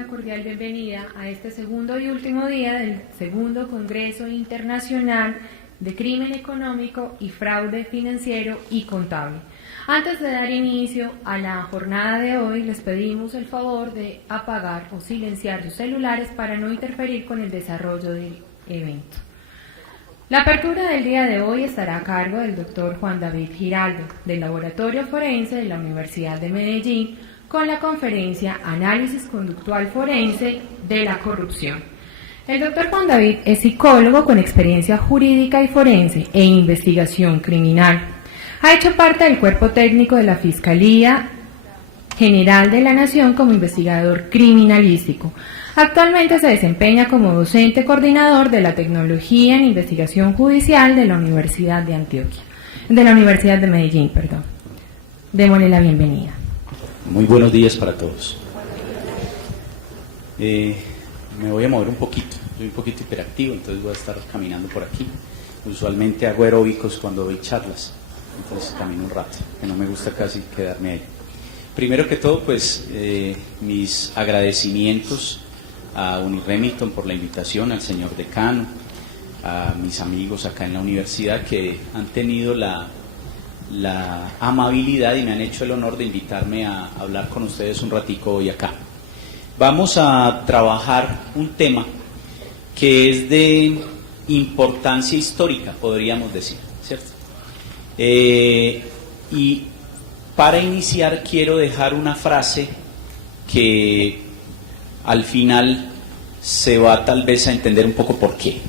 una cordial bienvenida a este segundo y último día del segundo Congreso Internacional de Crimen Económico y Fraude Financiero y Contable. Antes de dar inicio a la jornada de hoy, les pedimos el favor de apagar o silenciar sus celulares para no interferir con el desarrollo del evento. La apertura del día de hoy estará a cargo del doctor Juan David Giraldo, del Laboratorio Forense de la Universidad de Medellín, con la conferencia Análisis Conductual Forense de la Corrupción. El doctor Juan David es psicólogo con experiencia jurídica y forense e investigación criminal. Ha hecho parte del cuerpo técnico de la Fiscalía General de la Nación como investigador criminalístico. Actualmente se desempeña como docente coordinador de la tecnología en investigación judicial de la Universidad de Medellín. Démosle la bienvenida. Muy buenos días para todos. Me voy a mover un poquito, soy un poquito hiperactivo, entonces voy a estar caminando por aquí. Usualmente hago aeróbicos cuando doy charlas, entonces camino un rato, que no me gusta casi quedarme ahí. Primero que todo, pues mis agradecimientos a Uniremington por la invitación, al señor decano, a mis amigos acá en la universidad que han tenido la amabilidad y me han hecho el honor de invitarme a hablar con ustedes un ratico hoy acá. Vamos a trabajar un tema que es de importancia histórica, podríamos decir, ¿cierto? Y para iniciar quiero dejar una frase que al final se va tal vez a entender un poco por qué.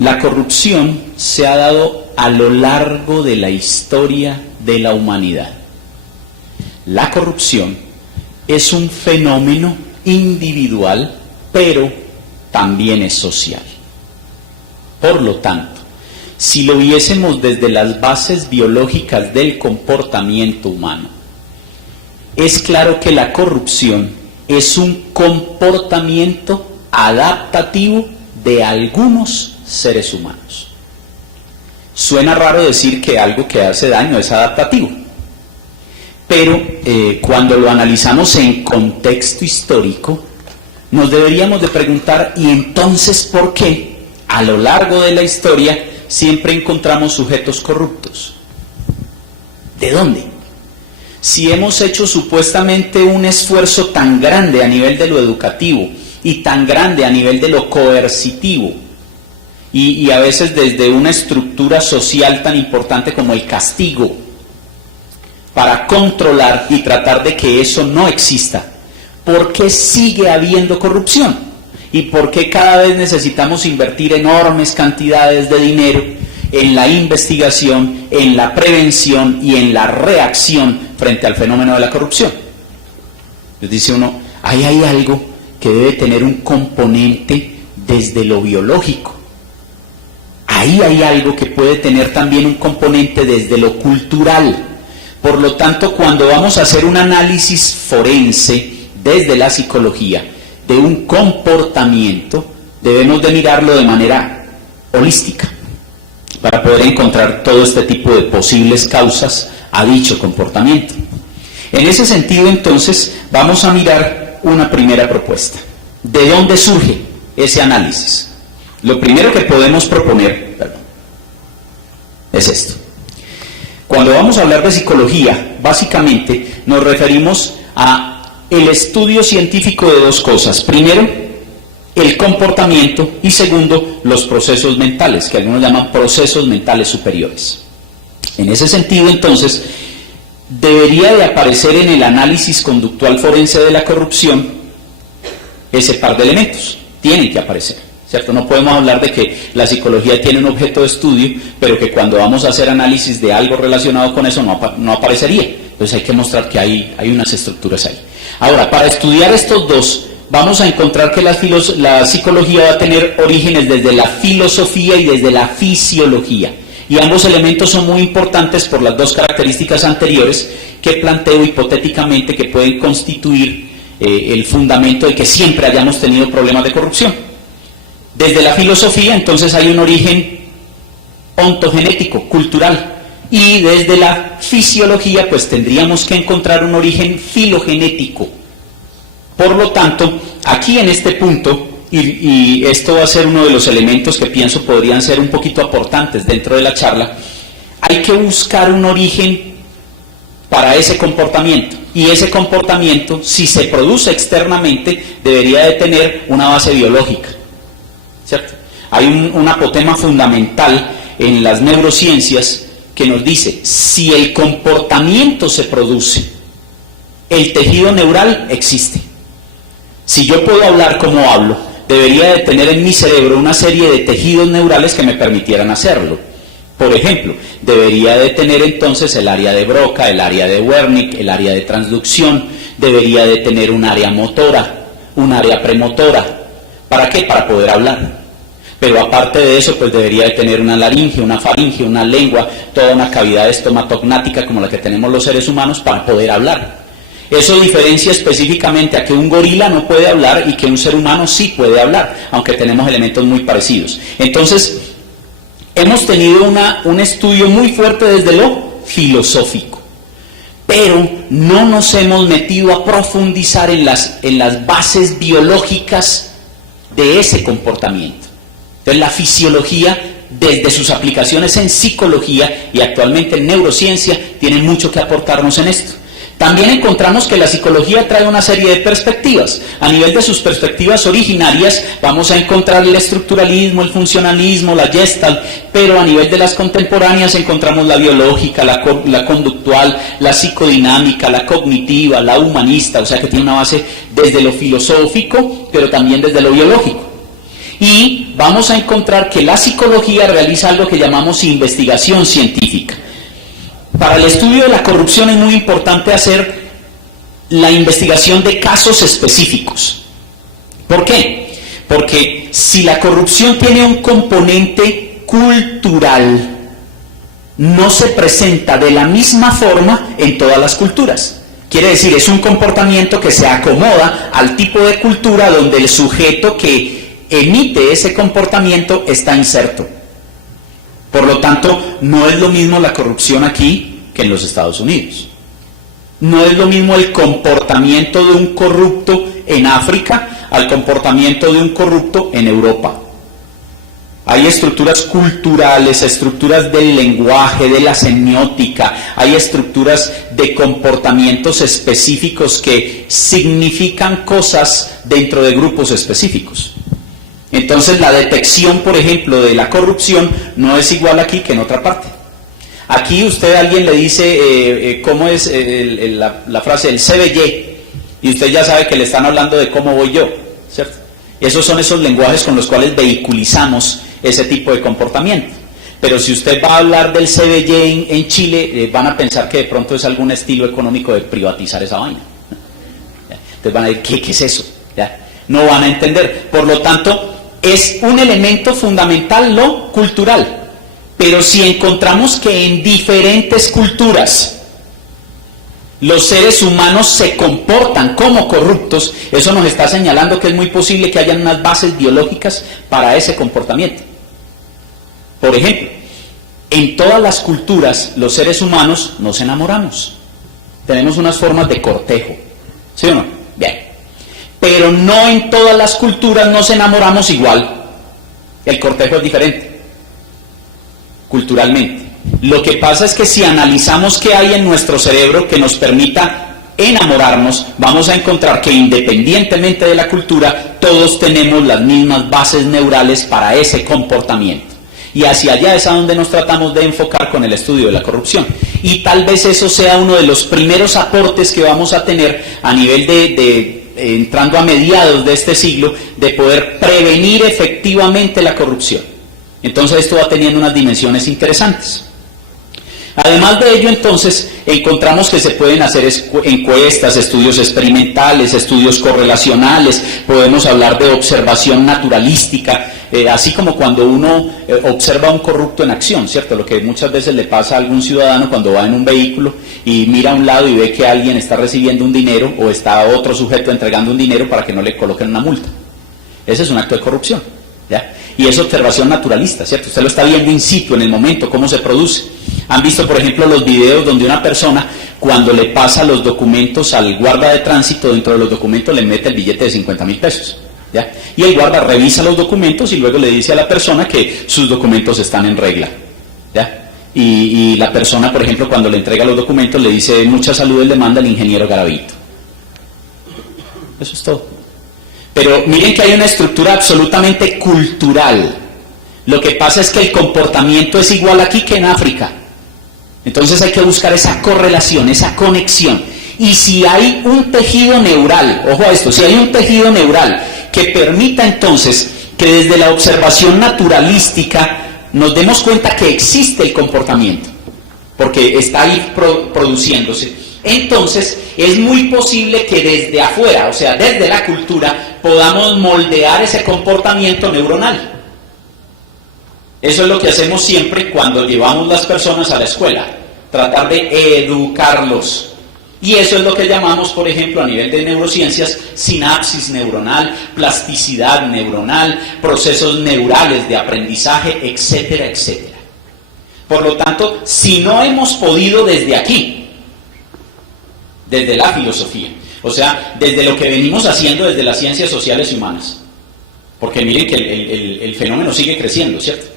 La corrupción se ha dado a lo largo de la historia de la humanidad. La corrupción es un fenómeno individual, pero también es social. Por lo tanto, si lo viésemos desde las bases biológicas del comportamiento humano, es claro que la corrupción es un comportamiento adaptativo de algunos seres humanos. Suena raro decir que algo que hace daño es adaptativo, pero cuando lo analizamos en contexto histórico, nos deberíamos de preguntar, ¿y entonces por qué a lo largo de la historia siempre encontramos sujetos corruptos? ¿De dónde? Si hemos hecho supuestamente un esfuerzo tan grande a nivel de lo educativo y tan grande a nivel de lo coercitivo, y a veces desde una estructura social tan importante como el castigo, para controlar y tratar de que eso no exista, ¿por qué sigue habiendo corrupción? ¿Y por qué cada vez necesitamos invertir enormes cantidades de dinero en la investigación, en la prevención y en la reacción frente al fenómeno de la corrupción? Entonces dice uno, ahí hay algo que debe tener un componente desde lo biológico. Ahí hay algo que puede tener también un componente desde lo cultural. Por lo tanto, cuando vamos a hacer un análisis forense desde la psicología de un comportamiento, debemos de mirarlo de manera holística para poder encontrar todo este tipo de posibles causas a dicho comportamiento. En ese sentido, entonces, vamos a mirar una primera propuesta. ¿De dónde surge ese análisis? Lo primero que podemos proponer es esto. Cuando vamos a hablar de psicología, básicamente nos referimos a el estudio científico de dos cosas. Primero, el comportamiento y segundo, los procesos mentales, que algunos llaman procesos mentales superiores. En ese sentido, entonces, debería de aparecer en el análisis conductual forense de la corrupción ese par de elementos. Tienen que aparecer, ¿cierto? No podemos hablar de que la psicología tiene un objeto de estudio, pero que cuando vamos a hacer análisis de algo relacionado con eso no aparecería. Entonces hay que mostrar que hay unas estructuras ahí. Ahora, para estudiar estos dos, vamos a encontrar que la psicología va a tener orígenes desde la filosofía y desde la fisiología. Y ambos elementos son muy importantes por las dos características anteriores que planteo hipotéticamente que pueden constituir el fundamento de que siempre hayamos tenido problemas de corrupción. Desde la filosofía, entonces, hay un origen ontogenético, cultural. Y desde la fisiología, pues tendríamos que encontrar un origen filogenético. Por lo tanto, aquí en este punto, y esto va a ser uno de los elementos que pienso podrían ser un poquito aportantes dentro de la charla, hay que buscar un origen para ese comportamiento. Y ese comportamiento, si se produce externamente, debería de tener una base biológica, ¿cierto? Hay un apotema fundamental en las neurociencias que nos dice, si el comportamiento se produce, el tejido neural existe. Si yo puedo hablar como hablo, debería de tener en mi cerebro una serie de tejidos neurales que me permitieran hacerlo. Por ejemplo, debería de tener entonces el área de Broca, el área de Wernicke, el área de transducción, debería de tener un área motora, un área premotora. ¿Para qué? Para poder hablar. Pero aparte de eso, pues debería de tener una laringe, una faringe, una lengua, toda una cavidad estomatognática como la que tenemos los seres humanos para poder hablar. Eso diferencia específicamente a que un gorila no puede hablar y que un ser humano sí puede hablar, aunque tenemos elementos muy parecidos. Entonces, hemos tenido un estudio muy fuerte desde lo filosófico, pero no nos hemos metido a profundizar en las bases biológicas de ese comportamiento. Entonces, la fisiología, desde sus aplicaciones en psicología y actualmente en neurociencia, tiene mucho que aportarnos en esto. También encontramos que la psicología trae una serie de perspectivas. A nivel de sus perspectivas originarias vamos a encontrar el estructuralismo, el funcionalismo, la Gestalt, pero a nivel de las contemporáneas encontramos la biológica, la conductual, la psicodinámica, la cognitiva, la humanista, o sea que tiene una base desde lo filosófico, pero también desde lo biológico. Y vamos a encontrar que la psicología realiza algo que llamamos investigación científica. Para el estudio de la corrupción es muy importante hacer la investigación de casos específicos. ¿Por qué? Porque si la corrupción tiene un componente cultural, no se presenta de la misma forma en todas las culturas. Quiere decir, es un comportamiento que se acomoda al tipo de cultura donde el sujeto que emite ese comportamiento está inserto. Por lo tanto, no es lo mismo la corrupción aquí que en los Estados Unidos. No es lo mismo el comportamiento de un corrupto en África al comportamiento de un corrupto en Europa. Hay estructuras culturales, estructuras del lenguaje, de la semiótica, hay estructuras de comportamientos específicos que significan cosas dentro de grupos específicos. Entonces la detección, por ejemplo, de la corrupción no es igual aquí que en otra parte. Aquí a alguien le dice, ¿cómo es la frase? El CBY, y usted ya sabe que le están hablando de cómo voy yo, ¿cierto? Esos son esos lenguajes con los cuales vehiculizamos ese tipo de comportamiento. Pero si usted va a hablar del CBY en Chile, van a pensar que de pronto es algún estilo económico de privatizar esa vaina. Entonces van a decir, ¿qué es eso? ¿Ya? No van a entender. Por lo tanto, es un elemento fundamental lo cultural. Pero si encontramos que en diferentes culturas los seres humanos se comportan como corruptos, eso nos está señalando que es muy posible que haya unas bases biológicas para ese comportamiento. Por ejemplo, en todas las culturas los seres humanos nos enamoramos. Tenemos unas formas de cortejo, ¿sí o no? Bien. Pero no en todas las culturas nos enamoramos igual. El cortejo es diferente, culturalmente. Lo que pasa es que si analizamos qué hay en nuestro cerebro que nos permita enamorarnos, vamos a encontrar que independientemente de la cultura, todos tenemos las mismas bases neurales para ese comportamiento. Y hacia allá es a donde nos tratamos de enfocar con el estudio de la corrupción. Y tal vez eso sea uno de los primeros aportes que vamos a tener a nivel entrando a mediados de este siglo, de poder prevenir efectivamente la corrupción. Entonces esto va teniendo unas dimensiones interesantes. Además de ello, entonces, encontramos que se pueden hacer encuestas, estudios experimentales, estudios correlacionales, podemos hablar de observación naturalística, así como cuando uno observa a un corrupto en acción, ¿cierto? Lo que muchas veces le pasa a algún ciudadano cuando va en un vehículo y mira a un lado y ve que alguien está recibiendo un dinero o está otro sujeto entregando un dinero para que no le coloquen una multa. Ese es un acto de corrupción, ¿ya? Y es observación naturalista, ¿cierto? Usted lo está viendo in situ, en el momento, cómo se produce. Han visto, por ejemplo, los videos donde una persona, cuando le pasa los documentos al guarda de tránsito, dentro de los documentos le mete el billete de 50.000 pesos. ¿Ya? Y el guarda revisa los documentos y luego le dice a la persona que sus documentos están en regla. ¿Ya? Y la persona, por ejemplo, cuando le entrega los documentos, le dice: mucha salud, le manda el ingeniero Garavito. Eso es todo. Pero miren que hay una estructura absolutamente cultural. Lo que pasa es que el comportamiento es igual aquí que en África. Entonces hay que buscar esa correlación, esa conexión. Y si hay un tejido neural, ojo a esto, si hay un tejido neural que permita entonces que desde la observación naturalística nos demos cuenta que existe el comportamiento, porque está ahí produciéndose, entonces es muy posible que desde afuera, o sea, desde la cultura, podamos moldear ese comportamiento neuronal. Eso es lo que hacemos siempre cuando llevamos las personas a la escuela, tratar de educarlos. Y eso es lo que llamamos, por ejemplo, a nivel de neurociencias, sinapsis neuronal, plasticidad neuronal, procesos neurales de aprendizaje, etcétera, etcétera. Por lo tanto, si no hemos podido desde aquí, desde la filosofía, o sea, desde lo que venimos haciendo desde las ciencias sociales y humanas, porque miren que el fenómeno sigue creciendo, ¿cierto?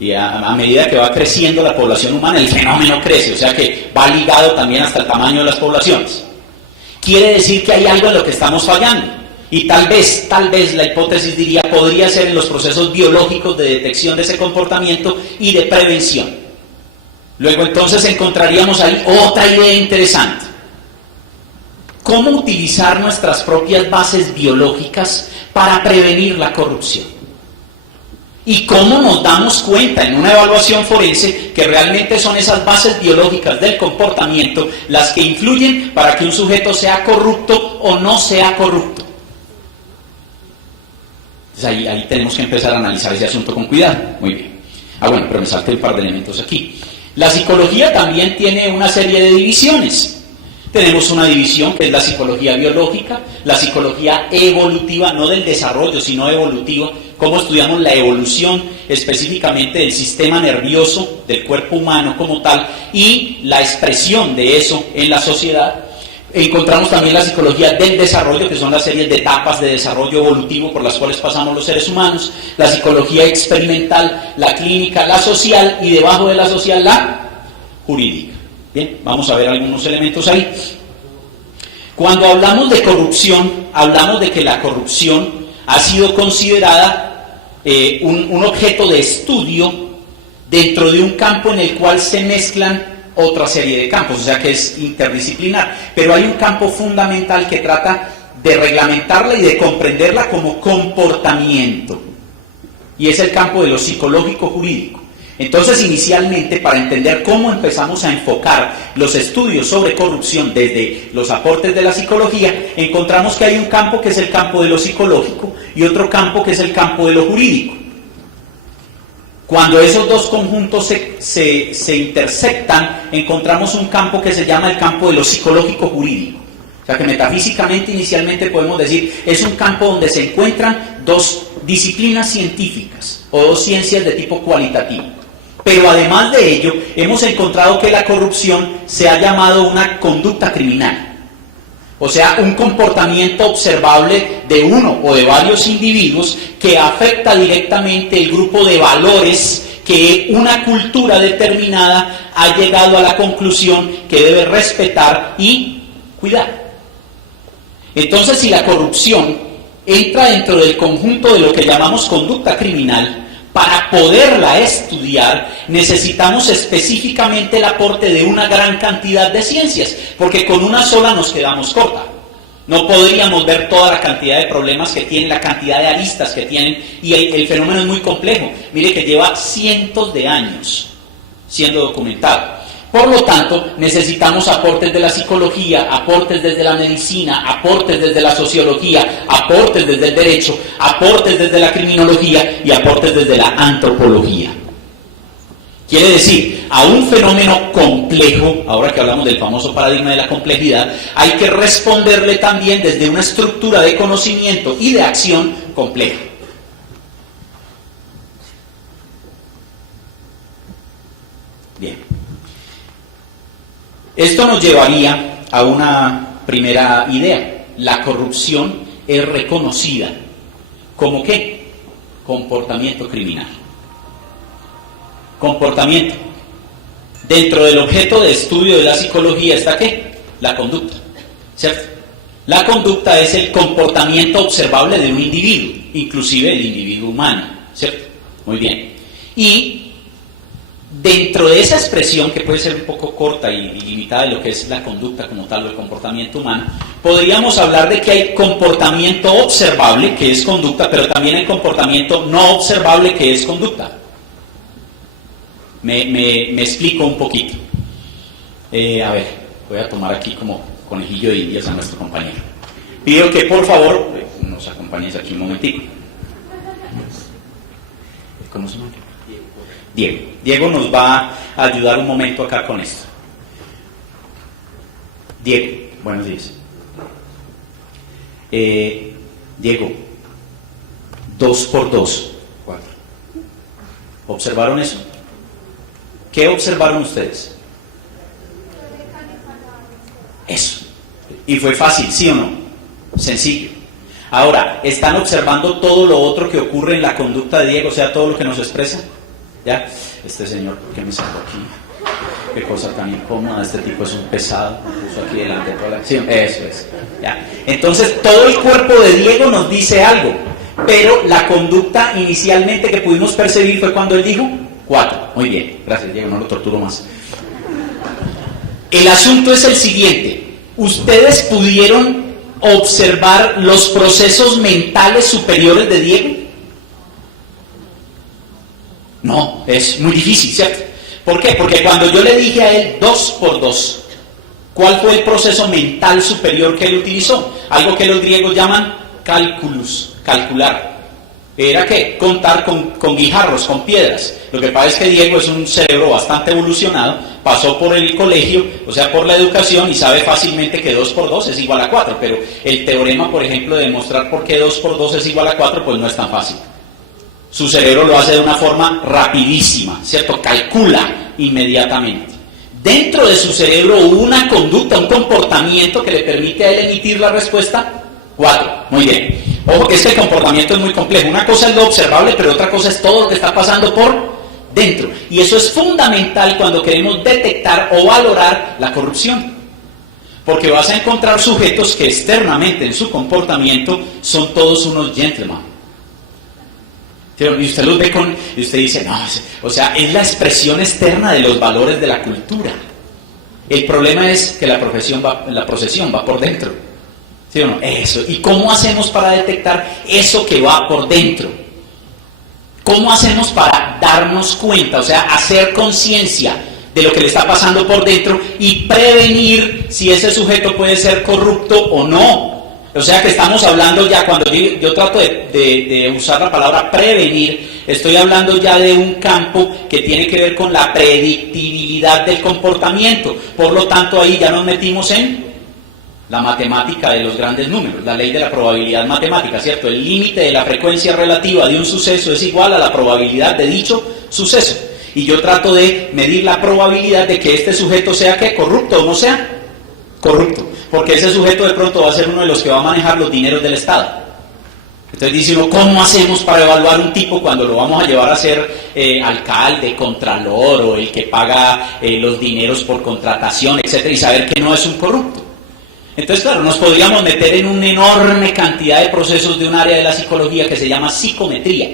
Y a medida que va creciendo la población humana, el fenómeno crece, o sea que va ligado también hasta el tamaño de las poblaciones. Quiere decir que hay algo en lo que estamos fallando. Y tal vez la hipótesis diría, podría ser en los procesos biológicos de detección de ese comportamiento y de prevención. Luego entonces encontraríamos ahí otra idea interesante. ¿Cómo utilizar nuestras propias bases biológicas para prevenir la corrupción? ¿Y cómo nos damos cuenta en una evaluación forense que realmente son esas bases biológicas del comportamiento las que influyen para que un sujeto sea corrupto o no sea corrupto? Entonces ahí tenemos que empezar a analizar ese asunto con cuidado. Muy bien. Bueno, pero me salté un par de elementos aquí. La psicología también tiene una serie de divisiones. Tenemos una división que es la psicología biológica, la psicología evolutiva, no del desarrollo, sino evolutiva, cómo estudiamos la evolución específicamente del sistema nervioso, del cuerpo humano como tal, y la expresión de eso en la sociedad. Encontramos también la psicología del desarrollo, que son las series de etapas de desarrollo evolutivo por las cuales pasamos los seres humanos, la psicología experimental, la clínica, la social, y debajo de la social, la jurídica. Bien, vamos a ver algunos elementos ahí. Cuando hablamos de corrupción, hablamos de que la corrupción ha sido considerada un objeto de estudio dentro de un campo en el cual se mezclan otra serie de campos, o sea que es interdisciplinar, pero hay un campo fundamental que trata de reglamentarla y de comprenderla como comportamiento, y es el campo de lo psicológico jurídico. Entonces, inicialmente, para entender cómo empezamos a enfocar los estudios sobre corrupción desde los aportes de la psicología, encontramos que hay un campo que es el campo de lo psicológico y otro campo que es el campo de lo jurídico. Cuando esos dos conjuntos se intersectan, encontramos un campo que se llama el campo de lo psicológico jurídico. O sea que metafísicamente, inicialmente podemos decir, es un campo donde se encuentran dos disciplinas científicas o dos ciencias de tipo cualitativo. Pero además de ello, hemos encontrado que la corrupción se ha llamado una conducta criminal. O sea, un comportamiento observable de uno o de varios individuos que afecta directamente el grupo de valores que una cultura determinada ha llegado a la conclusión que debe respetar y cuidar. Entonces, si la corrupción entra dentro del conjunto de lo que llamamos conducta criminal, para poderla estudiar necesitamos específicamente el aporte de una gran cantidad de ciencias, porque con una sola nos quedamos corta. No podríamos ver toda la cantidad de problemas que tienen, la cantidad de aristas que tienen, y el fenómeno es muy complejo. Mire que lleva cientos de años siendo documentado. Por lo tanto, necesitamos aportes de la psicología, aportes desde la medicina, aportes desde la sociología, aportes desde el derecho, aportes desde la criminología y aportes desde la antropología. Quiere decir, a un fenómeno complejo, ahora que hablamos del famoso paradigma de la complejidad, hay que responderle también desde una estructura de conocimiento y de acción compleja. Bien. Esto nos llevaría a una primera idea. La corrupción es reconocida como ¿qué? Comportamiento criminal. Comportamiento. Dentro del objeto de estudio de la psicología está ¿qué? La conducta, ¿cierto? La conducta es el comportamiento observable de un individuo, inclusive el individuo humano, ¿cierto? Muy bien. Y dentro de esa expresión, que puede ser un poco corta y limitada de lo que es la conducta como tal o el comportamiento humano, podríamos hablar de que hay comportamiento observable, que es conducta, pero también hay comportamiento no observable, que es conducta. Me explico un poquito. A ver, voy a tomar aquí como conejillo de indias a nuestro compañero. Pido que por favor nos acompañes aquí un momentito. ¿Cómo se llama? Diego. Diego nos va a ayudar un momento acá con esto. Diego, buenos días. Diego, 2 por 2, 4. ¿Observaron eso? ¿Qué observaron ustedes? Eso. Y fue fácil, ¿sí o no? Sencillo. Ahora, ¿están observando todo lo otro que ocurre en la conducta de Diego? O sea, todo lo que nos expresa. ¿Ya? Este señor, ¿por qué me sacó aquí? Qué cosa tan incómoda, este tipo es un pesado, me puso aquí delante de toda la acción. Eso es. ¿Ya? Entonces, todo el cuerpo de Diego nos dice algo, pero la conducta inicialmente que pudimos percibir fue cuando él dijo 4. Muy bien, gracias Diego, no lo torturo más. El asunto es el siguiente. ¿Ustedes pudieron observar los procesos mentales superiores de Diego? No, es muy difícil, ¿cierto? ¿Por qué? Porque cuando yo le dije a él 2 por 2, ¿cuál fue el proceso mental superior que él utilizó? Algo que los griegos llaman cálculos, calcular. Era que contar con guijarros, con piedras. Lo que pasa es que Diego es un cerebro bastante evolucionado, pasó por el colegio, o sea, por la educación, y sabe fácilmente que 2 por 2 es igual a 4, pero el teorema, por ejemplo, de demostrar por qué 2 por 2 es igual a 4, pues no es tan fácil. Su cerebro lo hace de una forma rapidísima, ¿cierto? Calcula inmediatamente. Dentro de su cerebro hubo una conducta, un comportamiento que le permite a él emitir la respuesta 4. Muy bien. Ojo que este comportamiento es muy complejo. Una cosa es lo observable, pero otra cosa es todo lo que está pasando por dentro. Y eso es fundamental cuando queremos detectar o valorar la corrupción. Porque vas a encontrar sujetos que externamente en su comportamiento son todos unos gentlemen. Y usted los ve y usted dice, no, o sea, es la expresión externa de los valores de la cultura. El problema es que la procesión va por dentro. ¿Sí o no? Eso. ¿Y cómo hacemos para detectar eso que va por dentro? ¿Cómo hacemos para darnos cuenta, o sea, hacer conciencia de lo que le está pasando por dentro y prevenir si ese sujeto puede ser corrupto o no? O sea que estamos hablando ya, cuando yo trato de usar la palabra prevenir, estoy hablando ya de un campo que tiene que ver con la predictibilidad del comportamiento. Por lo tanto, ahí ya nos metimos en la matemática de los grandes números, la ley de la probabilidad matemática, ¿cierto? El límite de la frecuencia relativa de un suceso es igual a la probabilidad de dicho suceso. Y yo trato de medir la probabilidad de que este sujeto sea ¿qué? Corrupto o no sea corrupto. Porque ese sujeto de pronto va a ser uno de los que va a manejar los dineros del Estado. Entonces dice uno, ¿cómo hacemos para evaluar un tipo cuando lo vamos a llevar a ser alcalde, contralor o el que paga los dineros por contratación, etcétera, y saber que no es un corrupto? Entonces, claro, nos podríamos meter en una enorme cantidad de procesos de un área de la psicología que se llama psicometría.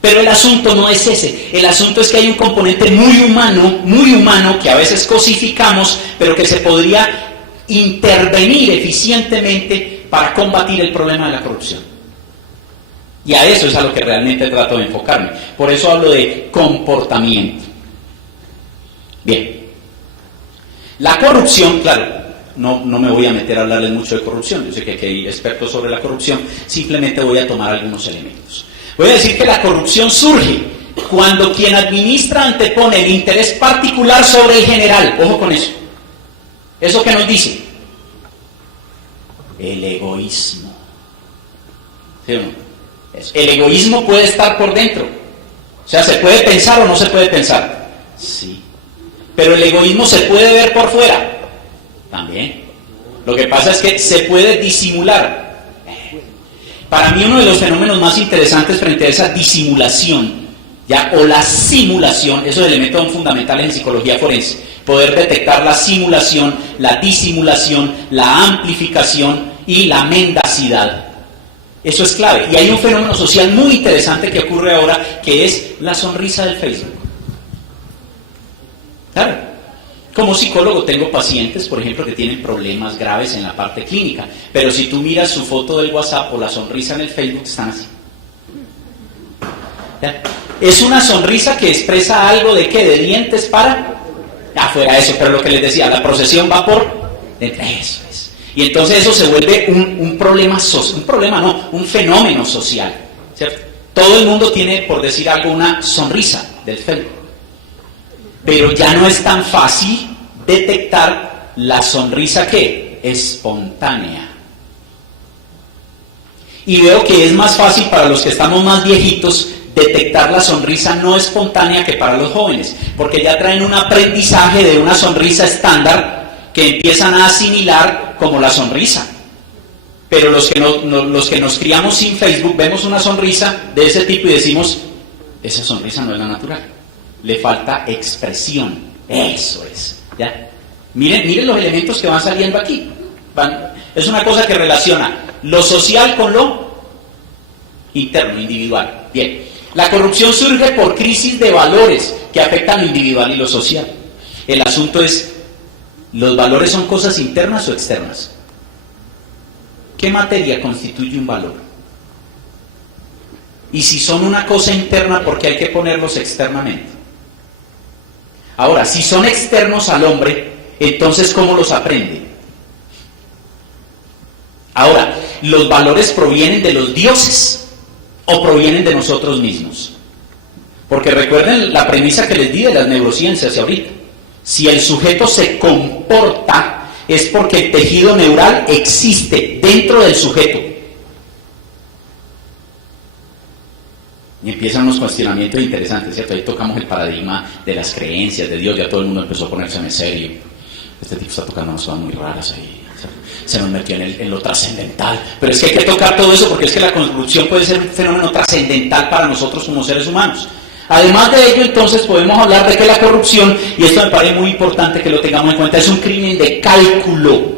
Pero el asunto no es ese. El asunto es que hay un componente muy humano, que a veces cosificamos, pero que se podría intervenir eficientemente para combatir el problema de la corrupción. Y a eso es a lo que realmente trato de enfocarme. Por eso hablo de comportamiento. Bien. La corrupción, claro, no me voy a meter a hablarles mucho de corrupción. Yo sé que aquí hay expertos sobre la corrupción. Simplemente voy a tomar algunos elementos. Voy a decir que la corrupción surge cuando quien administra antepone el interés particular sobre el general. Ojo con eso. ¿Eso qué nos dice? El egoísmo. ¿Sí o no? El egoísmo puede estar por dentro. O sea, ¿se puede pensar o no se puede pensar? Sí. Pero el egoísmo se puede ver por fuera. También. Lo que pasa es que se puede disimular. Para mí uno de los fenómenos más interesantes frente a esa disimulación, ¿ya? O la simulación, esos elementos son fundamentales en psicología forense, poder detectar la simulación, la disimulación, la amplificación y la mendacidad. Eso es clave. Y hay un fenómeno social muy interesante que ocurre ahora, que es la sonrisa del Facebook. Claro. Como psicólogo tengo pacientes, por ejemplo, que tienen problemas graves en la parte clínica, pero si tú miras su foto del WhatsApp o la sonrisa en el Facebook, están así. ¿Ya? Es una sonrisa que expresa algo de ¿qué? De dientes para afuera, eso, pero lo que les decía, la procesión va por dentro, eso es. Y entonces eso se vuelve un problema social, un fenómeno social, ¿cierto? Todo el mundo tiene, por decir algo, una sonrisa del Facebook. Pero ya no es tan fácil detectar la sonrisa que espontánea. Y veo que es más fácil para los que estamos más viejitos detectar la sonrisa no espontánea que para los jóvenes, porque ya traen un aprendizaje de una sonrisa estándar que empiezan a asimilar como la sonrisa. Pero los que nos criamos sin Facebook vemos una sonrisa de ese tipo y decimos, esa sonrisa no es la natural. Le falta expresión. Eso es. ¿Ya? Miren los elementos que van saliendo aquí. Es una cosa que relaciona lo social con lo interno, individual. Bien. La corrupción surge por crisis de valores que afectan lo individual y lo social. El asunto es, ¿los valores son cosas internas o externas? ¿Qué materia constituye un valor? Y si son una cosa interna, ¿por qué hay que ponerlos externamente? Ahora, si son externos al hombre, entonces ¿cómo los aprende? Ahora, ¿los valores provienen de los dioses o provienen de nosotros mismos? Porque recuerden la premisa que les di de las neurociencias ahorita. Si el sujeto se comporta, es porque el tejido neural existe dentro del sujeto. Y empiezan unos cuestionamientos interesantes, ¿cierto? Ahí tocamos el paradigma de las creencias de Dios, ya todo el mundo empezó a ponerse en serio. Este tipo está tocando unas cosas muy raras ahí, ¿cierto? Se nos metió en lo trascendental. Pero es que hay que tocar todo eso porque es que la corrupción puede ser un fenómeno trascendental para nosotros como seres humanos. Además de ello, entonces, podemos hablar de que la corrupción, y esto me parece muy importante que lo tengamos en cuenta, es un crimen de cálculo.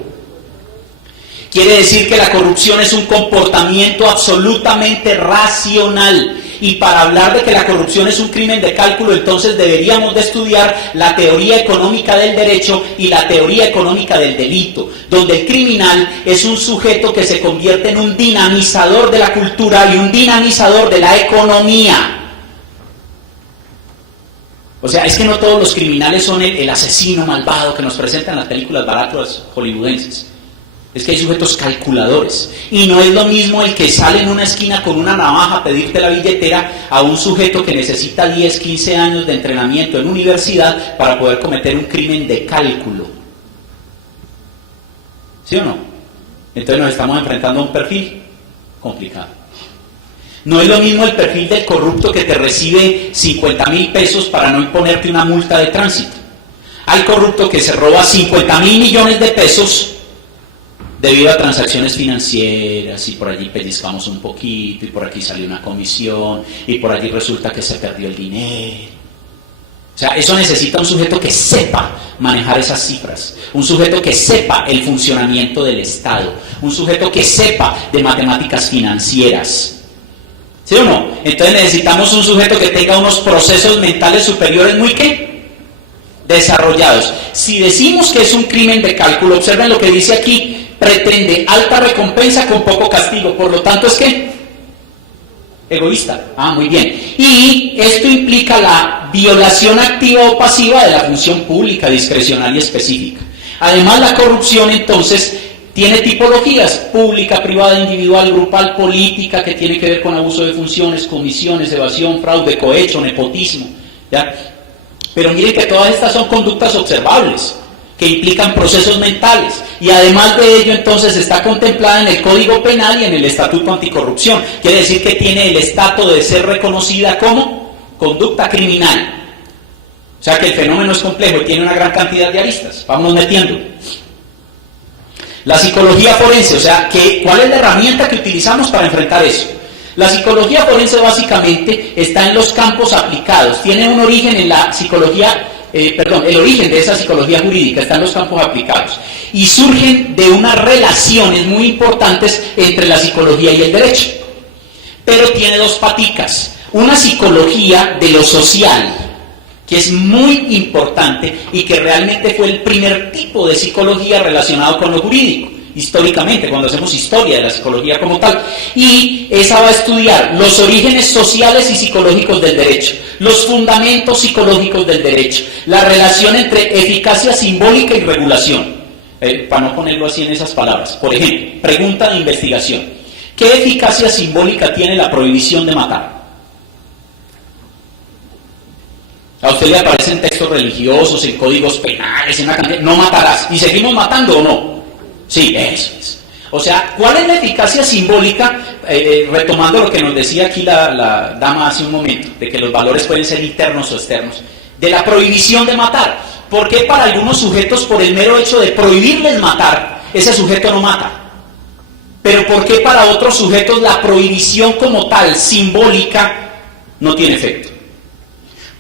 Quiere decir que la corrupción es un comportamiento absolutamente racional. Y para hablar de que la corrupción es un crimen de cálculo, entonces deberíamos de estudiar la teoría económica del derecho y la teoría económica del delito, donde el criminal es un sujeto que se convierte en un dinamizador de la cultura y un dinamizador de la economía. O sea, es que no todos los criminales son el asesino malvado que nos presentan las películas baratas hollywoodenses. Es que hay sujetos calculadores. Y no es lo mismo el que sale en una esquina con una navaja a pedirte la billetera a un sujeto que necesita 10, 15 años de entrenamiento en universidad para poder cometer un crimen de cálculo. ¿Sí o no? Entonces nos estamos enfrentando a un perfil complicado. No es lo mismo el perfil del corrupto que te recibe 50,000 pesos para no imponerte una multa de tránsito. Hay corrupto que se roba 50,000 millones de pesos debido a transacciones financieras, y por allí pellizcamos un poquito, y por aquí salió una comisión, y por allí resulta que se perdió el dinero. O sea, eso necesita un sujeto que sepa manejar esas cifras, un sujeto que sepa el funcionamiento del Estado, un sujeto que sepa de matemáticas financieras. ¿Sí o no? Entonces necesitamos un sujeto que tenga unos procesos mentales superiores muy ¿qué? Desarrollados. Si decimos que es un crimen de cálculo, observen lo que dice aquí, pretende alta recompensa con poco castigo, por lo tanto es que egoísta. Muy bien. Y esto implica la violación activa o pasiva de la función pública, discrecional y específica. Además, la corrupción entonces tiene tipologías: pública, privada, individual, grupal, política, que tiene que ver con abuso de funciones, comisiones, evasión, fraude, cohecho, nepotismo, ¿ya? Pero miren que todas estas son conductas observables, que implican procesos mentales, y además de ello entonces está contemplada en el Código Penal y en el Estatuto Anticorrupción. Quiere decir que tiene el estatus de ser reconocida como conducta criminal. O sea que el fenómeno es complejo y tiene una gran cantidad de aristas. Vamos metiendo. La psicología forense, o sea, ¿cuál es la herramienta que utilizamos para enfrentar eso? La psicología forense básicamente está en los campos aplicados, tiene un origen en la psicología, el origen de esa psicología jurídica está en los campos aplicados y surgen de unas relaciones muy importantes entre la psicología y el derecho. Pero tiene dos paticas, una psicología de lo social, que es muy importante y que realmente fue el primer tipo de psicología relacionado con lo jurídico, históricamente, cuando hacemos historia de la psicología como tal, y esa va a estudiar los orígenes sociales y psicológicos del derecho, los fundamentos psicológicos del derecho, la relación entre eficacia simbólica y regulación, para no ponerlo así en esas palabras. Por ejemplo, pregunta de investigación: ¿qué eficacia simbólica tiene la prohibición de matar? A usted le aparecen textos religiosos, en códigos penales, en una cantidad, no matarás, ¿y seguimos matando o no? Sí, eso es. O sea, ¿cuál es la eficacia simbólica? Retomando lo que nos decía aquí la dama hace un momento, de que los valores pueden ser internos o externos, de la prohibición de matar. ¿Por qué para algunos sujetos, por el mero hecho de prohibirles matar, ese sujeto no mata? Pero ¿por qué para otros sujetos la prohibición como tal, simbólica, no tiene efecto?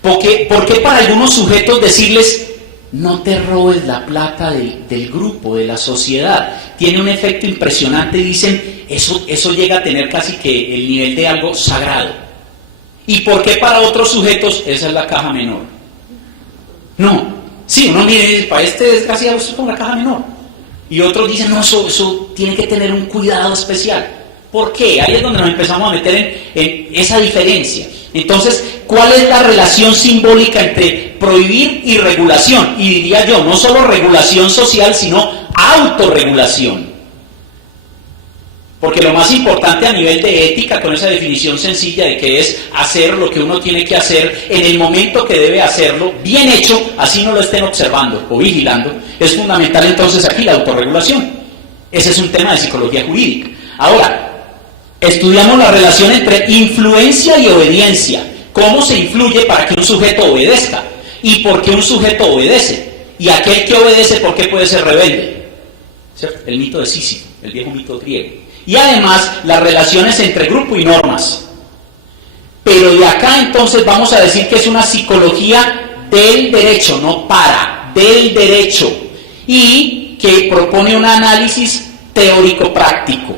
¿Por qué para algunos sujetos decirles no te robes la plata del grupo, de la sociedad, tiene un efecto impresionante? Dicen, eso llega a tener casi que el nivel de algo sagrado. ¿Y por qué para otros sujetos esa es la caja menor? No, sí, uno mire y dice, para este desgraciado esto es como la caja menor. Y otros dicen, no, eso tiene que tener un cuidado especial. ¿Por qué? Ahí es donde nos empezamos a meter en esa diferencia. Entonces, ¿cuál es la relación simbólica entre prohibir y regulación? Y diría yo, no solo regulación social, sino autorregulación. Porque lo más importante a nivel de ética, con esa definición sencilla de que es hacer lo que uno tiene que hacer en el momento que debe hacerlo, bien hecho, así no lo estén observando o vigilando, es fundamental entonces aquí la autorregulación. Ese es un tema de psicología jurídica. Ahora, estudiamos la relación entre influencia y obediencia. ¿Cómo se influye para que un sujeto obedezca? ¿Y por qué un sujeto obedece? Y aquel que obedece, ¿por qué puede ser rebelde? ¿Cierto? El mito de Sísifo, el viejo mito griego. Y además, las relaciones entre grupo y normas. Pero de acá entonces vamos a decir que es una psicología del derecho, no del derecho. Y que propone un análisis teórico-práctico.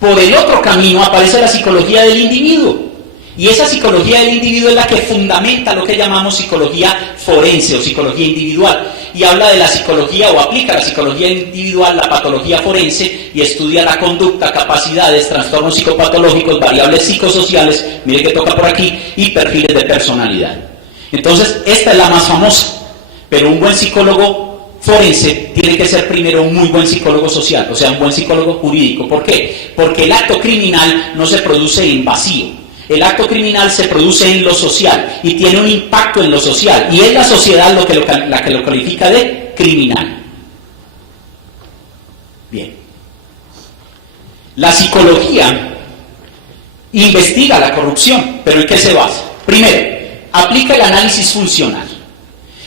Por el otro camino aparece la psicología del individuo, y esa psicología del individuo es la que fundamenta lo que llamamos psicología forense o psicología individual, y habla de la psicología o aplica la psicología individual, la patología forense, y estudia la conducta, capacidades, trastornos psicopatológicos, variables psicosociales, mire que toca por aquí, y perfiles de personalidad. Entonces, esta es la más famosa, pero un buen psicólogo forense tiene que ser primero un muy buen psicólogo social, o sea, un buen psicólogo jurídico. ¿Por qué? Porque el acto criminal no se produce en vacío. El acto criminal se produce en lo social y tiene un impacto en lo social, y es la sociedad la que lo califica de criminal. Bien. La psicología investiga la corrupción, pero ¿en qué se basa? Primero, aplica el análisis funcional.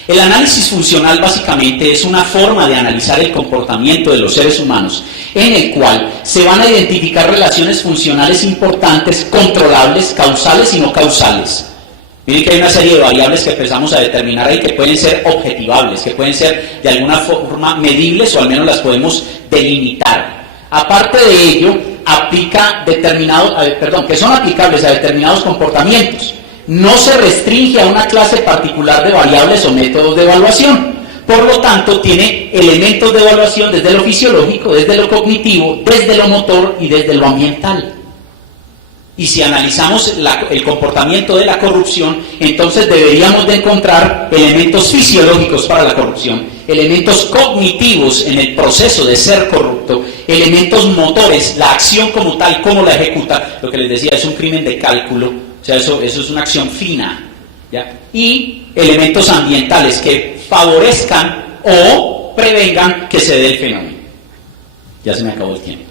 El análisis funcional básicamente es una forma de analizar el comportamiento de los seres humanos en el cual se van a identificar relaciones funcionales importantes, controlables, causales y no causales. Miren que hay una serie de variables que empezamos a determinar ahí que pueden ser objetivables, que pueden ser de alguna forma medibles o al menos las podemos delimitar. Aparte de ello, que son aplicables a determinados comportamientos. No se restringe a una clase particular de variables o métodos de evaluación. Por lo tanto, tiene elementos de evaluación desde lo fisiológico, desde lo cognitivo, desde lo motor y desde lo ambiental. Y si analizamos el comportamiento de la corrupción, entonces deberíamos de encontrar elementos fisiológicos para la corrupción, elementos cognitivos en el proceso de ser corrupto, elementos motores, la acción como tal, cómo la ejecuta. Lo que les decía, es un crimen de cálculo. O sea, eso es una acción fina, ¿ya? Y elementos ambientales que favorezcan o prevengan que se dé el fenómeno. Ya se me acabó el tiempo.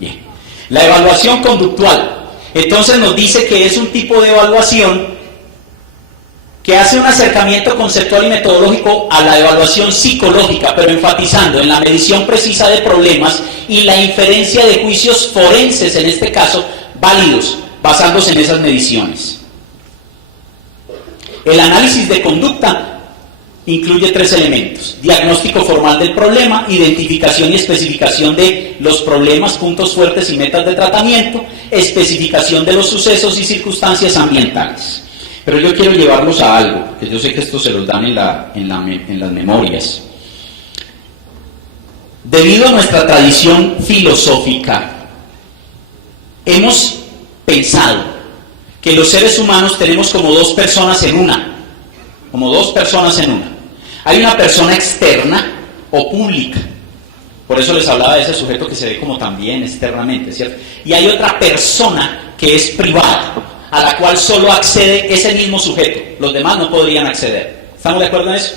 Bien. La evaluación conductual. Entonces nos dice que es un tipo de evaluación que hace un acercamiento conceptual y metodológico a la evaluación psicológica, pero enfatizando en la medición precisa de problemas y la inferencia de juicios forenses, en este caso, válidos, basándose en esas mediciones. El análisis de conducta incluye 3 elementos: diagnóstico formal del problema, identificación y especificación de los problemas, puntos fuertes y metas de tratamiento, especificación de los sucesos y circunstancias ambientales. Pero yo quiero llevarlos a algo, que yo sé que esto se los dan en las memorias. Debido a nuestra tradición filosófica, hemos pensado que los seres humanos tenemos como 2 personas en una. Como 2 personas en una. Hay una persona externa o pública. Por eso les hablaba de ese sujeto que se ve como también externamente, ¿cierto? Y hay otra persona que es privada, a la cual solo accede ese mismo sujeto. Los demás no podrían acceder. ¿Estamos de acuerdo en eso?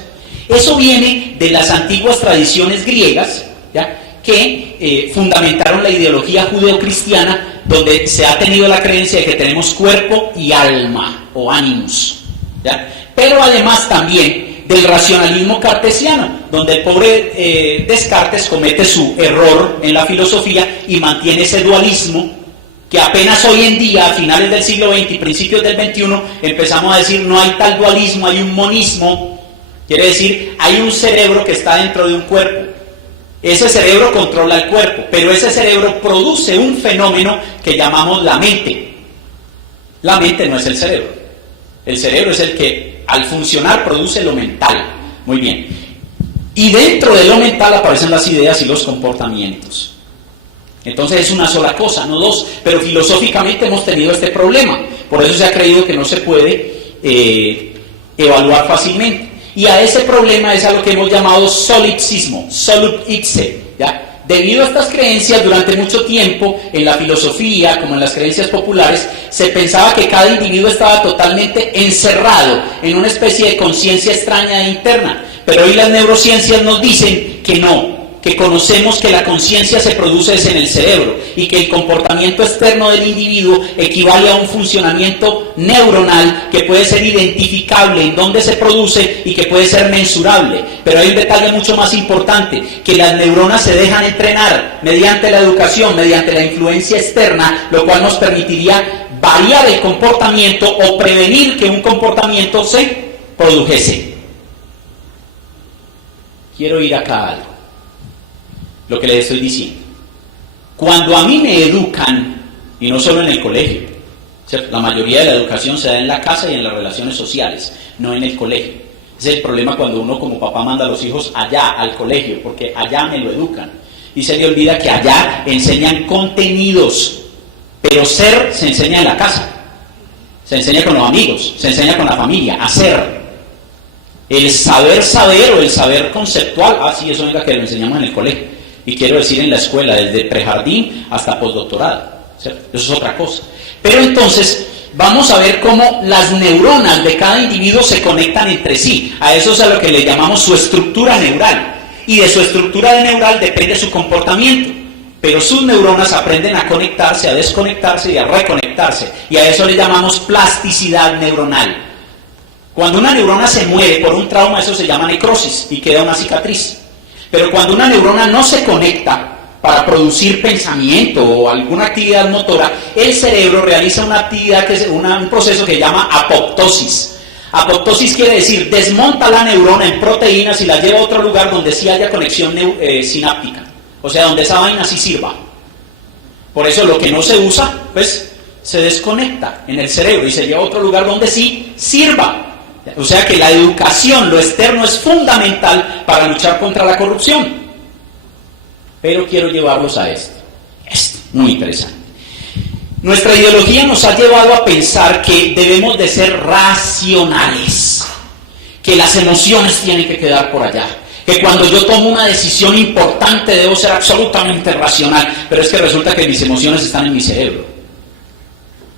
Eso viene de las antiguas tradiciones griegas, ¿ya?, que fundamentaron la ideología judeocristiana, donde se ha tenido la creencia de que tenemos cuerpo y alma, o ánimos, ¿ya? Pero además también del racionalismo cartesiano, donde el pobre Descartes comete su error en la filosofía y mantiene ese dualismo que apenas hoy en día, a finales del siglo XX y principios del XXI, empezamos a decir no hay tal dualismo, hay un monismo. Quiere decir, hay un cerebro que está dentro de un cuerpo. Ese cerebro controla el cuerpo, pero ese cerebro produce un fenómeno que llamamos la mente. La mente no es el cerebro. El cerebro es el que al funcionar produce lo mental. Muy bien. Y dentro de lo mental aparecen las ideas y los comportamientos. Entonces es una sola cosa, no 2. Pero filosóficamente hemos tenido este problema. Por eso se ha creído que no se puede evaluar fácilmente. Y a ese problema es a lo que hemos llamado solipsismo, solipse, ¿ya? Debido a estas creencias, durante mucho tiempo, en la filosofía, como en las creencias populares, se pensaba que cada individuo estaba totalmente encerrado en una especie de conciencia extraña e interna. Pero hoy las neurociencias nos dicen que no, que conocemos que la conciencia se produce en el cerebro y que el comportamiento externo del individuo equivale a un funcionamiento neuronal que puede ser identificable en dónde se produce y que puede ser mensurable. Pero hay un detalle mucho más importante, que las neuronas se dejan entrenar mediante la educación, mediante la influencia externa, lo cual nos permitiría variar el comportamiento o prevenir que un comportamiento se produjese. Quiero ir acá a algo. Lo que les estoy diciendo. Cuando a mí me educan, y no solo en el colegio, ¿cierto? La mayoría de la educación se da en la casa y en las relaciones sociales, no en el colegio. Ese es el problema cuando uno como papá manda a los hijos allá, al colegio, porque allá me lo educan. Y se le olvida que allá enseñan contenidos, pero ser se enseña en la casa, se enseña con los amigos, se enseña con la familia, hacer. El saber o el saber conceptual, sí, eso venga que lo enseñamos en el colegio. Y quiero decir en la escuela, desde prejardín hasta postdoctorado, ¿cierto? Eso es otra cosa. Pero entonces, vamos a ver cómo las neuronas de cada individuo se conectan entre sí. A eso es a lo que le llamamos su estructura neural. Y de su estructura neural depende su comportamiento. Pero sus neuronas aprenden a conectarse, a desconectarse y a reconectarse. Y a eso le llamamos plasticidad neuronal. Cuando una neurona se muere por un trauma, eso se llama necrosis y queda una cicatriz. Pero cuando una neurona no se conecta para producir pensamiento o alguna actividad motora, el cerebro realiza una actividad, un proceso que se llama apoptosis. Apoptosis quiere decir, desmonta la neurona en proteínas y la lleva a otro lugar donde sí haya conexión sináptica. O sea, donde esa vaina sí sirva. Por eso lo que no se usa, pues, se desconecta en el cerebro y se lleva a otro lugar donde sí sirva. O sea que la educación, lo externo, es fundamental para luchar contra la corrupción. Pero quiero llevarlos a esto, muy interesante. Nuestra ideología nos ha llevado a pensar que debemos de ser racionales, que las emociones tienen que quedar por allá, que cuando yo tomo una decisión importante debo ser absolutamente racional, pero es que resulta que mis emociones están en mi cerebro.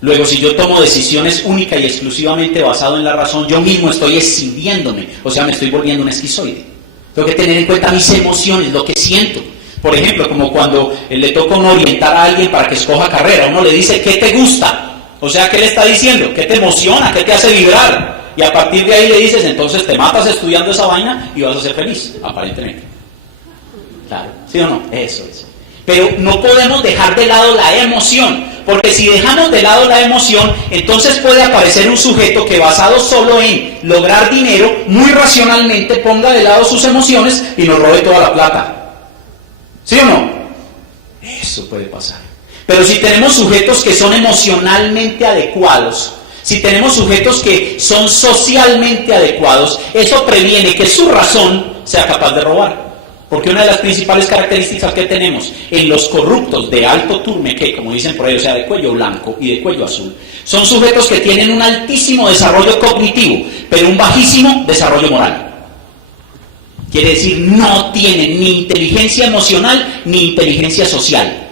Luego, si yo tomo decisiones única y exclusivamente basado en la razón, yo mismo estoy escindiéndome, o sea, me estoy volviendo un esquizoide. Tengo que tener en cuenta mis emociones, lo que siento. Por ejemplo, como cuando le toca a uno orientar a alguien para que escoja carrera, uno le dice, ¿qué te gusta? O sea, ¿qué le está diciendo? ¿Qué te emociona? ¿Qué te hace vibrar? Y a partir de ahí le dices, entonces te matas estudiando esa vaina y vas a ser feliz, aparentemente. Claro, ¿sí o no? Eso es. Pero no podemos dejar de lado la emoción, porque si dejamos de lado la emoción, entonces puede aparecer un sujeto que basado solo en lograr dinero, muy racionalmente ponga de lado sus emociones y nos robe toda la plata. ¿Sí o no? Eso puede pasar. Pero si tenemos sujetos que son emocionalmente adecuados, si tenemos sujetos que son socialmente adecuados, eso previene que su razón sea capaz de robar. Porque una de las principales características que tenemos en los corruptos de alto turmeque, como dicen por ahí, o sea, de cuello blanco y de cuello azul, son sujetos que tienen un altísimo desarrollo cognitivo, pero un bajísimo desarrollo moral. Quiere decir, no tienen ni inteligencia emocional ni inteligencia social.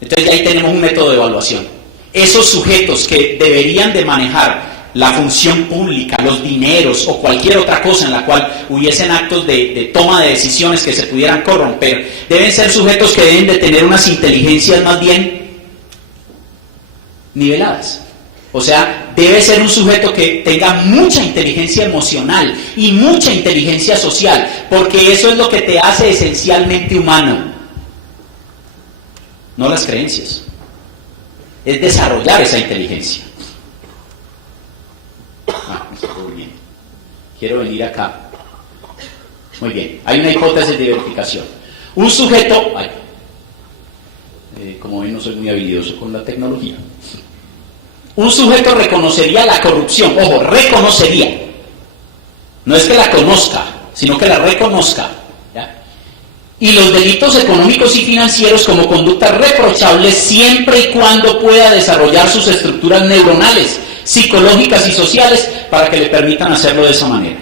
Entonces ahí tenemos un método de evaluación. Esos sujetos que deberían de manejar la función pública, los dineros o cualquier otra cosa en la cual hubiesen actos de toma de decisiones que se pudieran corromper, deben ser sujetos que deben de tener unas inteligencias más bien niveladas. O sea, debe ser un sujeto que tenga mucha inteligencia emocional y mucha inteligencia social, porque eso es lo que te hace esencialmente humano, no las creencias. Es desarrollar esa inteligencia. Me estoy volviendo. Quiero venir acá. Muy bien, hay una hipótesis de verificación. Un sujeto, como ven, no soy muy habilidoso con la tecnología. Un sujeto reconocería la corrupción, ojo, reconocería. No es que la conozca, sino que la reconozca. ¿Ya? Y los delitos económicos y financieros como conductas reprochables siempre y cuando pueda desarrollar sus estructuras neuronales, psicológicas y sociales para que le permitan hacerlo de esa manera.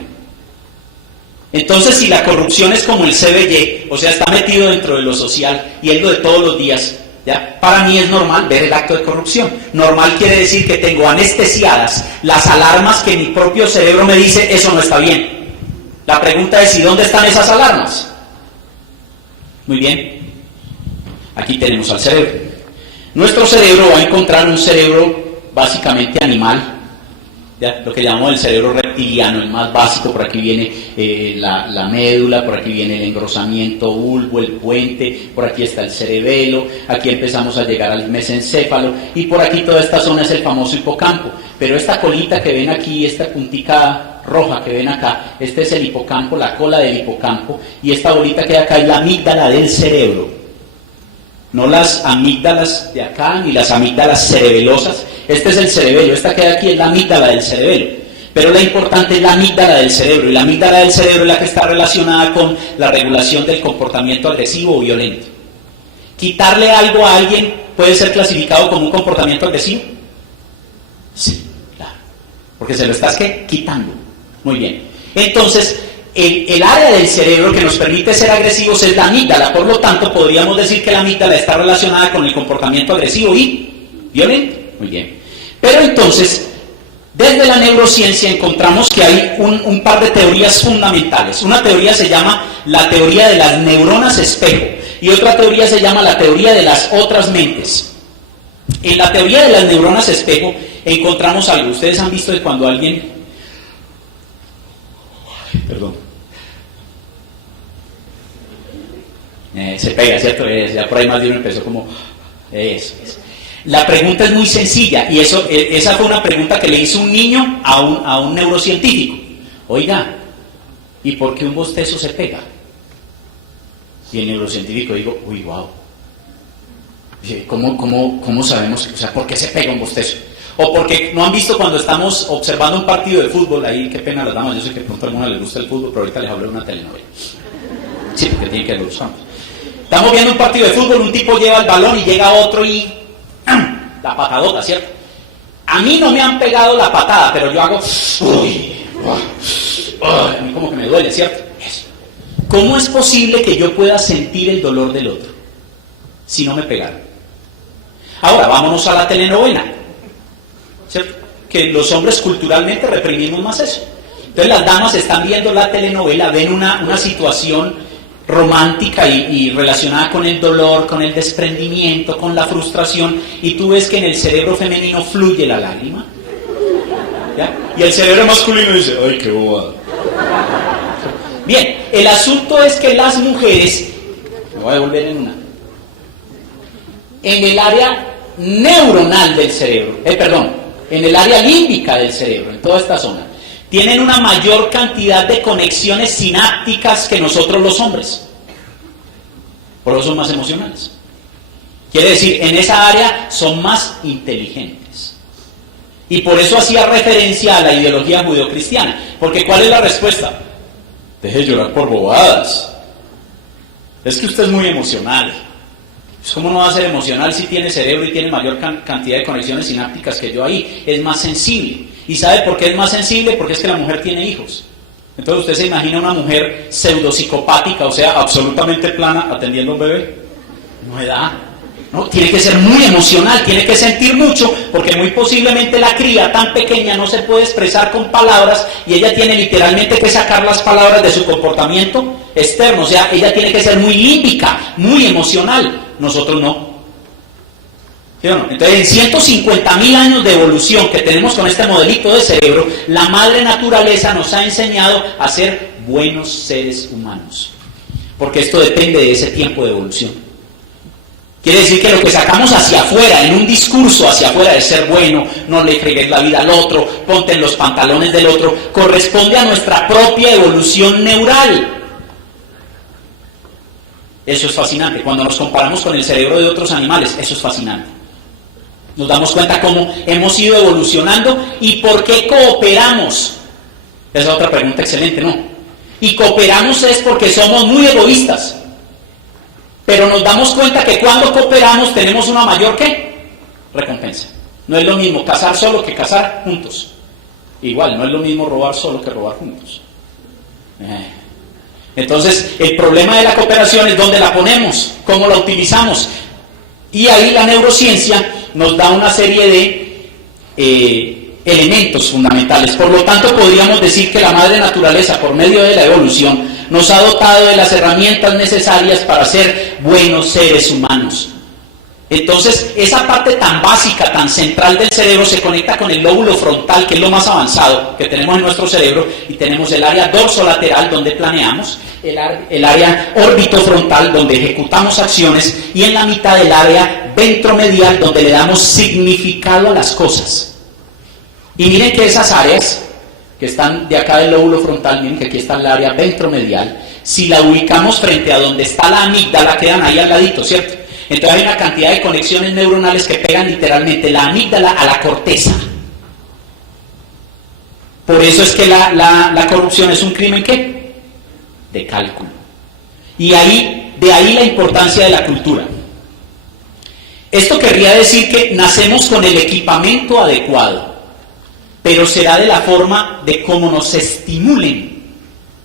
Entonces, si la corrupción es como el CBY, o sea, está metido dentro de lo social y es lo de todos los días, ¿ya? Para mí es normal ver el acto de corrupción. Normal quiere decir que tengo anestesiadas las alarmas que mi propio cerebro me dice, eso no está bien. La pregunta es, ¿y dónde están esas alarmas? Muy bien. Aquí tenemos al cerebro. Nuestro cerebro va a encontrar un cerebro básicamente animal, ¿ya? Lo que llamamos el cerebro reptiliano, el más básico. Por aquí viene la médula, por aquí viene el engrosamiento bulbo, el puente, por aquí está el cerebelo, aquí empezamos a llegar al mesencéfalo y por aquí toda esta zona es el famoso hipocampo. Pero esta colita que ven aquí, esta puntica roja que ven acá, este es el hipocampo, la cola del hipocampo, y esta bolita que hay acá es la amígdala del cerebro. No las amígdalas de acá, ni las amígdalas cerebelosas. Este es el cerebelo, esta que hay aquí es la amígdala del cerebelo. Pero la importante es la amígdala del cerebro, y la amígdala del cerebro es la que está relacionada con la regulación del comportamiento agresivo o violento. ¿Quitarle algo a alguien puede ser clasificado como un comportamiento agresivo? Sí, claro. Porque se lo estás quitando. Muy bien. Entonces, el área del cerebro que nos permite ser agresivos es la amígdala, por lo tanto podríamos decir que la amígdala está relacionada con el comportamiento agresivo y violento. Muy bien. Pero entonces, desde la neurociencia encontramos que hay un par de teorías fundamentales. Una teoría se llama la teoría de las neuronas espejo y otra teoría se llama la teoría de las otras mentes. En la teoría de las neuronas espejo encontramos algo. Ustedes han visto que cuando alguien... Perdón. Se pega, ¿cierto? Ya por ahí más de uno empezó como... Eso. La pregunta es muy sencilla y esa fue una pregunta que le hizo un niño a un neurocientífico. Oiga, ¿y por qué un bostezo se pega? Y el neurocientífico dijo, uy, wow. ¿Cómo sabemos? O sea, ¿por qué se pega un bostezo? O porque no han visto cuando estamos observando un partido de fútbol, ahí qué pena las damas, yo sé que pronto a alguna les gusta el fútbol, pero ahorita les hablo de una telenovela. Sí, porque tienen que ver los hombres. Estamos viendo un partido de fútbol, un tipo lleva el balón y llega otro y... la patadota, ¿cierto? A mí no me han pegado la patada, pero yo hago... a mí como que me duele, ¿cierto? Eso. ¿Cómo es posible que yo pueda sentir el dolor del otro si no me pegaron? Ahora, vámonos a la telenovela, ¿cierto? Que los hombres culturalmente reprimimos más eso. Entonces las damas están viendo la telenovela, ven una situación romántica y relacionada con el dolor, con el desprendimiento, con la frustración, y tú ves que en el cerebro femenino fluye la lágrima. ¿Ya? Y el cerebro masculino dice, ¡ay, qué bobada! Bien, el asunto es que las mujeres, me voy a devolver en el área neuronal del cerebro, en el área límbica del cerebro, en toda esta zona, tienen una mayor cantidad de conexiones sinápticas que nosotros los hombres. Por eso son más emocionales. Quiere decir, en esa área son más inteligentes. Y por eso hacía referencia a la ideología judeocristiana. Porque ¿cuál es la respuesta? Deje de llorar por bobadas. Es que usted es muy emocional. ¿Cómo no va a ser emocional si tiene cerebro y tiene mayor cantidad de conexiones sinápticas que yo ahí? Es más sensible. ¿Y sabe por qué es más sensible? Porque es que la mujer tiene hijos. Entonces usted se imagina una mujer pseudopsicopática, o sea, absolutamente plana, atendiendo a un bebé. No da. No, tiene que ser muy emocional, tiene que sentir mucho, porque muy posiblemente la cría tan pequeña no se puede expresar con palabras y ella tiene literalmente que sacar las palabras de su comportamiento externo. O sea, ella tiene que ser muy límbica, muy emocional. Nosotros no. ¿Sí o no? Entonces, en 150.000 años de evolución que tenemos con este modelito de cerebro, la madre naturaleza nos ha enseñado a ser buenos seres humanos. Porque esto depende de ese tiempo de evolución. Quiere decir que lo que sacamos hacia afuera, en un discurso hacia afuera de ser bueno, no le fregues la vida al otro, ponte en los pantalones del otro, corresponde a nuestra propia evolución neural. Eso es fascinante. Cuando nos comparamos con el cerebro de otros animales, eso es fascinante. Nos damos cuenta cómo hemos ido evolucionando y por qué cooperamos. Esa es otra pregunta excelente, ¿no? Y cooperamos es porque somos muy egoístas. Pero nos damos cuenta que cuando cooperamos tenemos una mayor ¿qué? Recompensa. No es lo mismo cazar solo que cazar juntos. Igual, no es lo mismo robar solo que robar juntos. Entonces, el problema de la cooperación es dónde la ponemos, cómo la utilizamos. Y ahí la neurociencia nos da una serie de elementos fundamentales. Por lo tanto, podríamos decir que la madre naturaleza, por medio de la evolución, nos ha dotado de las herramientas necesarias para ser buenos seres humanos. Entonces, esa parte tan básica, tan central del cerebro se conecta con el lóbulo frontal, que es lo más avanzado que tenemos en nuestro cerebro, y tenemos el área dorsolateral, donde planeamos, el área orbitofrontal, donde ejecutamos acciones, y en la mitad del área ventromedial, donde le damos significado a las cosas. Y miren que esas áreas que están de acá del lóbulo frontal, miren que aquí está el área ventromedial, si la ubicamos frente a donde está la amígdala, quedan ahí al ladito, ¿cierto? Entonces hay una cantidad de conexiones neuronales que pegan literalmente la amígdala a la corteza. Por eso es que la corrupción es un crimen, ¿qué? De cálculo. Y de ahí la importancia de la cultura. Esto querría decir que nacemos con el equipamiento adecuado, pero será de la forma de cómo nos estimulen,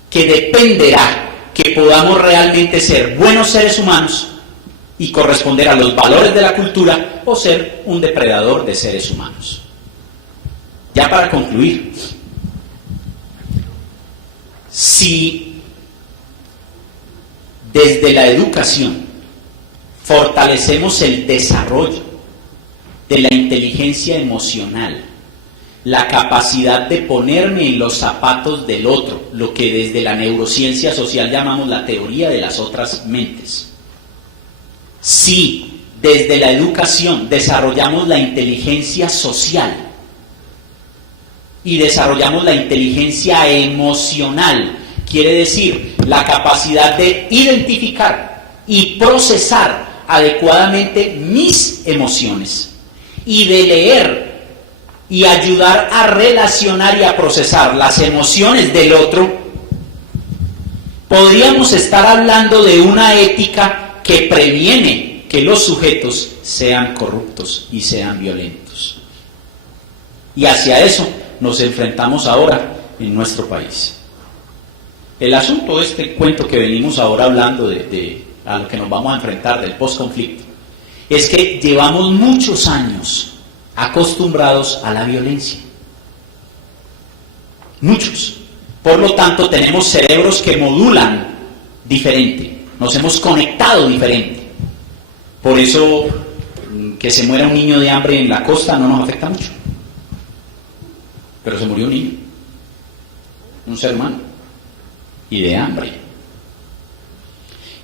que dependerá que podamos realmente ser buenos seres humanos y corresponder a los valores de la cultura o ser un depredador de seres humanos. Ya para concluir, si desde la educación fortalecemos el desarrollo de la inteligencia emocional, la capacidad de ponerme en los zapatos del otro, lo que desde la neurociencia social llamamos la teoría de las otras mentes. Si desde la educación desarrollamos la inteligencia social y desarrollamos la inteligencia emocional, quiere decir la capacidad de identificar y procesar adecuadamente mis emociones y de leer y ayudar a relacionar y a procesar las emociones del otro, podríamos estar hablando de una ética que previene que los sujetos sean corruptos y sean violentos. Y hacia eso nos enfrentamos ahora en nuestro país. El asunto de este cuento que venimos ahora hablando a lo que nos vamos a enfrentar del posconflicto, es que llevamos muchos años acostumbrados a la violencia. Muchos. Por lo tanto, tenemos cerebros que modulan diferente. Nos hemos conectado diferente. Por eso, que se muera un niño de hambre en la costa no nos afecta mucho. pero se murió un niño, un ser humano, y de hambre.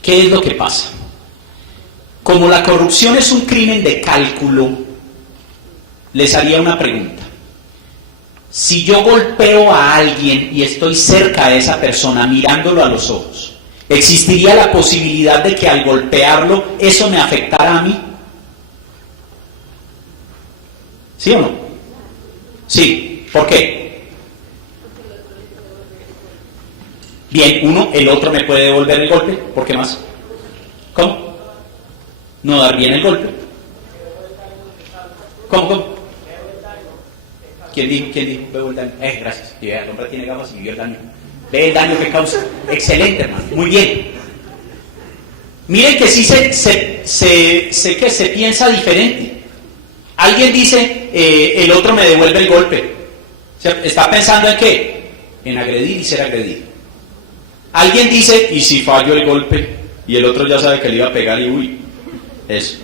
¿Qué es lo que pasa? Como la corrupción es un crimen de cálculo, les haría una pregunta. Si yo golpeo a alguien y estoy cerca de esa persona mirándolo a los ojos, ¿existiría la posibilidad de que al golpearlo eso me afectara a mí? ¿Sí o no? Sí. ¿Por qué? Bien, el otro me puede devolver el golpe. ¿Por qué más? ¿Cómo? No dar bien el golpe. ¿Cómo? ¿Quién dijo? Veo el daño. Gracias. El hombre tiene gafas y vio el daño. Ve el daño que causa. Excelente, hermano. Muy bien. Miren que sí se piensa diferente. Alguien dice, el otro me devuelve el golpe. O sea, ¿está pensando en qué? En agredir y ser agredido. Alguien dice, ¿y si fallo el golpe? Y el otro ya sabe que le iba a pegar y uy. Eso.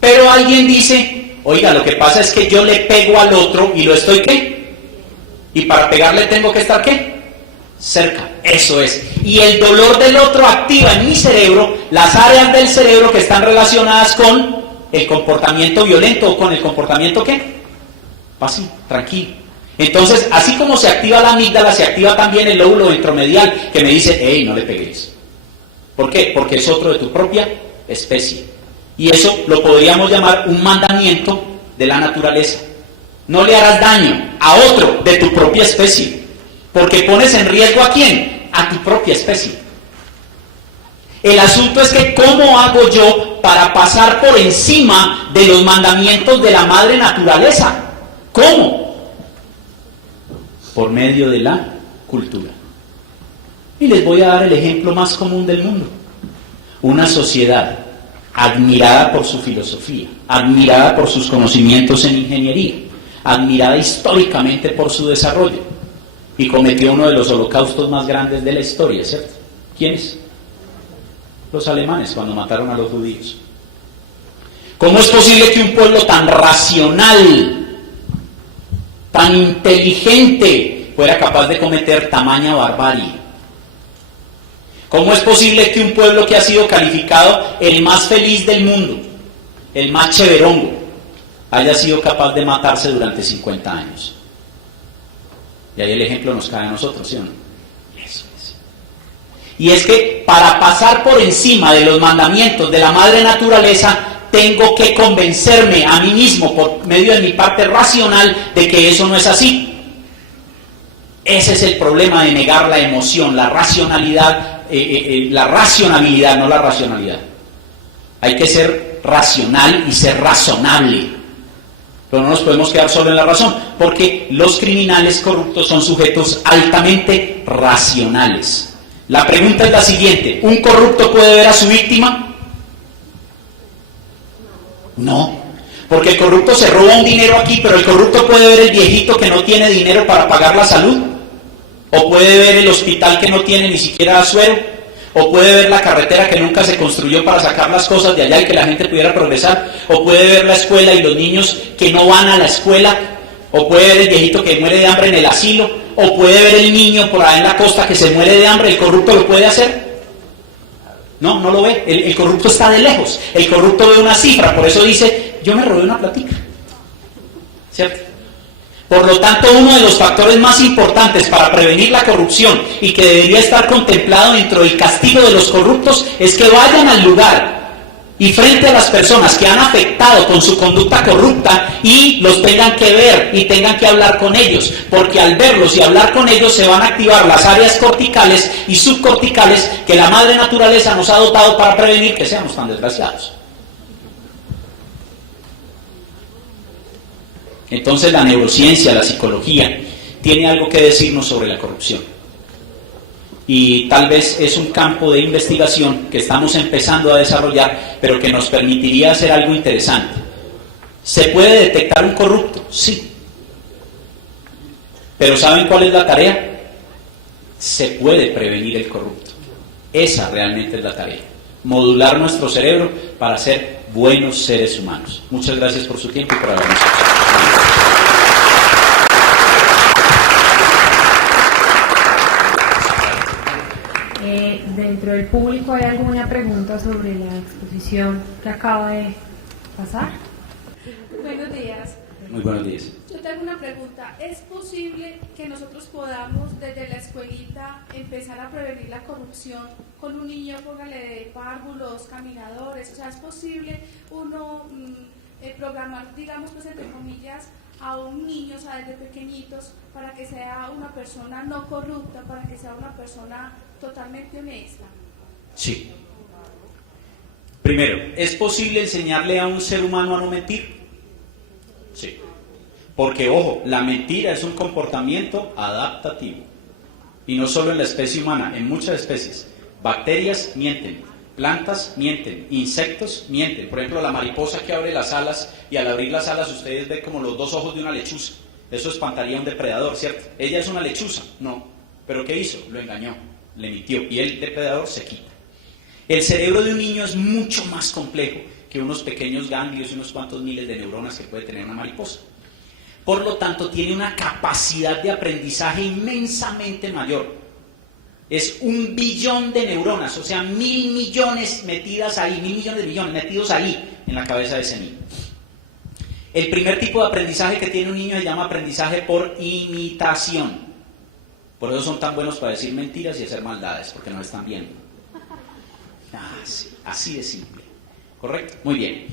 Pero alguien dice, oiga, lo que pasa es que yo le pego al otro y lo estoy ¿qué? Y para pegarle tengo que estar ¿qué? Cerca. Eso es. Y el dolor del otro activa en mi cerebro las áreas del cerebro que están relacionadas con el comportamiento violento o con el comportamiento ¿qué? Pasivo, tranquilo. Entonces, así como se activa la amígdala, se activa también el lóbulo ventromedial que me dice, hey, no le pegues. ¿Por qué? Porque es otro de tu propia especie. Y eso lo podríamos llamar un mandamiento de la naturaleza. No le harás daño a otro de tu propia especie, porque pones en riesgo ¿a quién? A tu propia especie. El asunto es que ¿cómo hago yo para pasar por encima de los mandamientos de la madre naturaleza? ¿Cómo? Por medio de la cultura. Y les voy a dar el ejemplo más común del mundo. Una sociedad admirada por su filosofía, admirada por sus conocimientos en ingeniería, admirada históricamente por su desarrollo, y cometió uno de los holocaustos más grandes de la historia, ¿cierto? ¿Quiénes? Los alemanes, cuando mataron a los judíos. ¿Cómo es posible que un pueblo tan racional, tan inteligente, fuera capaz de cometer tamaña barbarie? ¿Cómo es posible que un pueblo que ha sido calificado el más feliz del mundo, el más cheverongo, haya sido capaz de matarse durante 50 años? Y ahí el ejemplo nos cae a nosotros, ¿sí o no? Eso es. Y es que para pasar por encima de los mandamientos de la madre naturaleza, tengo que convencerme a mí mismo, por medio de mi parte racional, de que eso no es así. Ese es el problema de negar la emoción, la racionalidad, la racionalidad, no la racionalidad. Hay que ser racional y ser razonable. Pero no nos podemos quedar solo en la razón, porque los criminales corruptos son sujetos altamente racionales. La pregunta es la siguiente: ¿un corrupto puede ver a su víctima? No, porque el corrupto se roba un dinero aquí, pero el corrupto puede ver el viejito que no tiene dinero para pagar la salud, o puede ver el hospital que no tiene ni siquiera suero, o puede ver la carretera que nunca se construyó para sacar las cosas de allá y que la gente pudiera progresar, o puede ver la escuela y los niños que no van a la escuela, o puede ver el viejito que muere de hambre en el asilo, o puede ver el niño por ahí en la costa que se muere de hambre. ¿El corrupto lo puede hacer? No, no lo ve. El corrupto está de lejos. El corrupto ve una cifra, por eso dice, yo me robé una platica. ¿Cierto? Por lo tanto, uno de los factores más importantes para prevenir la corrupción y que debería estar contemplado dentro del castigo de los corruptos es que vayan al lugar y frente a las personas que han afectado con su conducta corrupta y los tengan que ver y tengan que hablar con ellos, porque al verlos y hablar con ellos se van a activar las áreas corticales y subcorticales que la madre naturaleza nos ha dotado para prevenir que seamos tan desgraciados. Entonces la neurociencia, la psicología, tiene algo que decirnos sobre la corrupción. Y tal vez es un campo de investigación que estamos empezando a desarrollar, pero que nos permitiría hacer algo interesante. ¿Se puede detectar un corrupto? Sí. ¿Pero saben cuál es la tarea? Se puede prevenir el corrupto. Esa realmente es la tarea. Modular nuestro cerebro para ser buenos seres humanos. Muchas gracias por su tiempo y por habernos escuchado. ¿hay alguna pregunta sobre la exposición que acaba de pasar? Buenos días. Muy buenos días. Yo tengo una pregunta. ¿Es posible que nosotros podamos desde la escuelita empezar a prevenir la corrupción con un niño, póngale de párvulos, caminadores? O sea, ¿es posible uno programar, digamos, pues entre comillas, a un niño, o sea, desde pequeñitos, para que sea una persona no corrupta, para que sea una persona totalmente honesta? Sí. Primero, ¿es posible enseñarle a un ser humano a no mentir? Sí. Porque, ojo, la mentira es un comportamiento adaptativo. Y no solo en la especie humana, en muchas especies. Bacterias mienten, plantas mienten, insectos mienten. Por ejemplo, la mariposa que abre las alas, y al abrir las alas ustedes ven como los dos ojos de una lechuza. Eso espantaría a un depredador, ¿cierto? Ella es una lechuza, no. ¿Pero qué hizo? Lo engañó, le mintió, y el depredador se quita. El cerebro de un niño es mucho más complejo que unos pequeños ganglios y unos cuantos miles de neuronas que puede tener una mariposa. Por lo tanto, tiene una capacidad de aprendizaje inmensamente mayor. Es 1 billón de neuronas, o sea, 1.000 millones metidas ahí, 1.000 millones de millones metidos ahí, en la cabeza de ese niño. El primer tipo de aprendizaje que tiene un niño se llama aprendizaje por imitación. Por eso son tan buenos para decir mentiras y hacer maldades, porque no están viendo. Así de simple. ¿Correcto? Muy bien.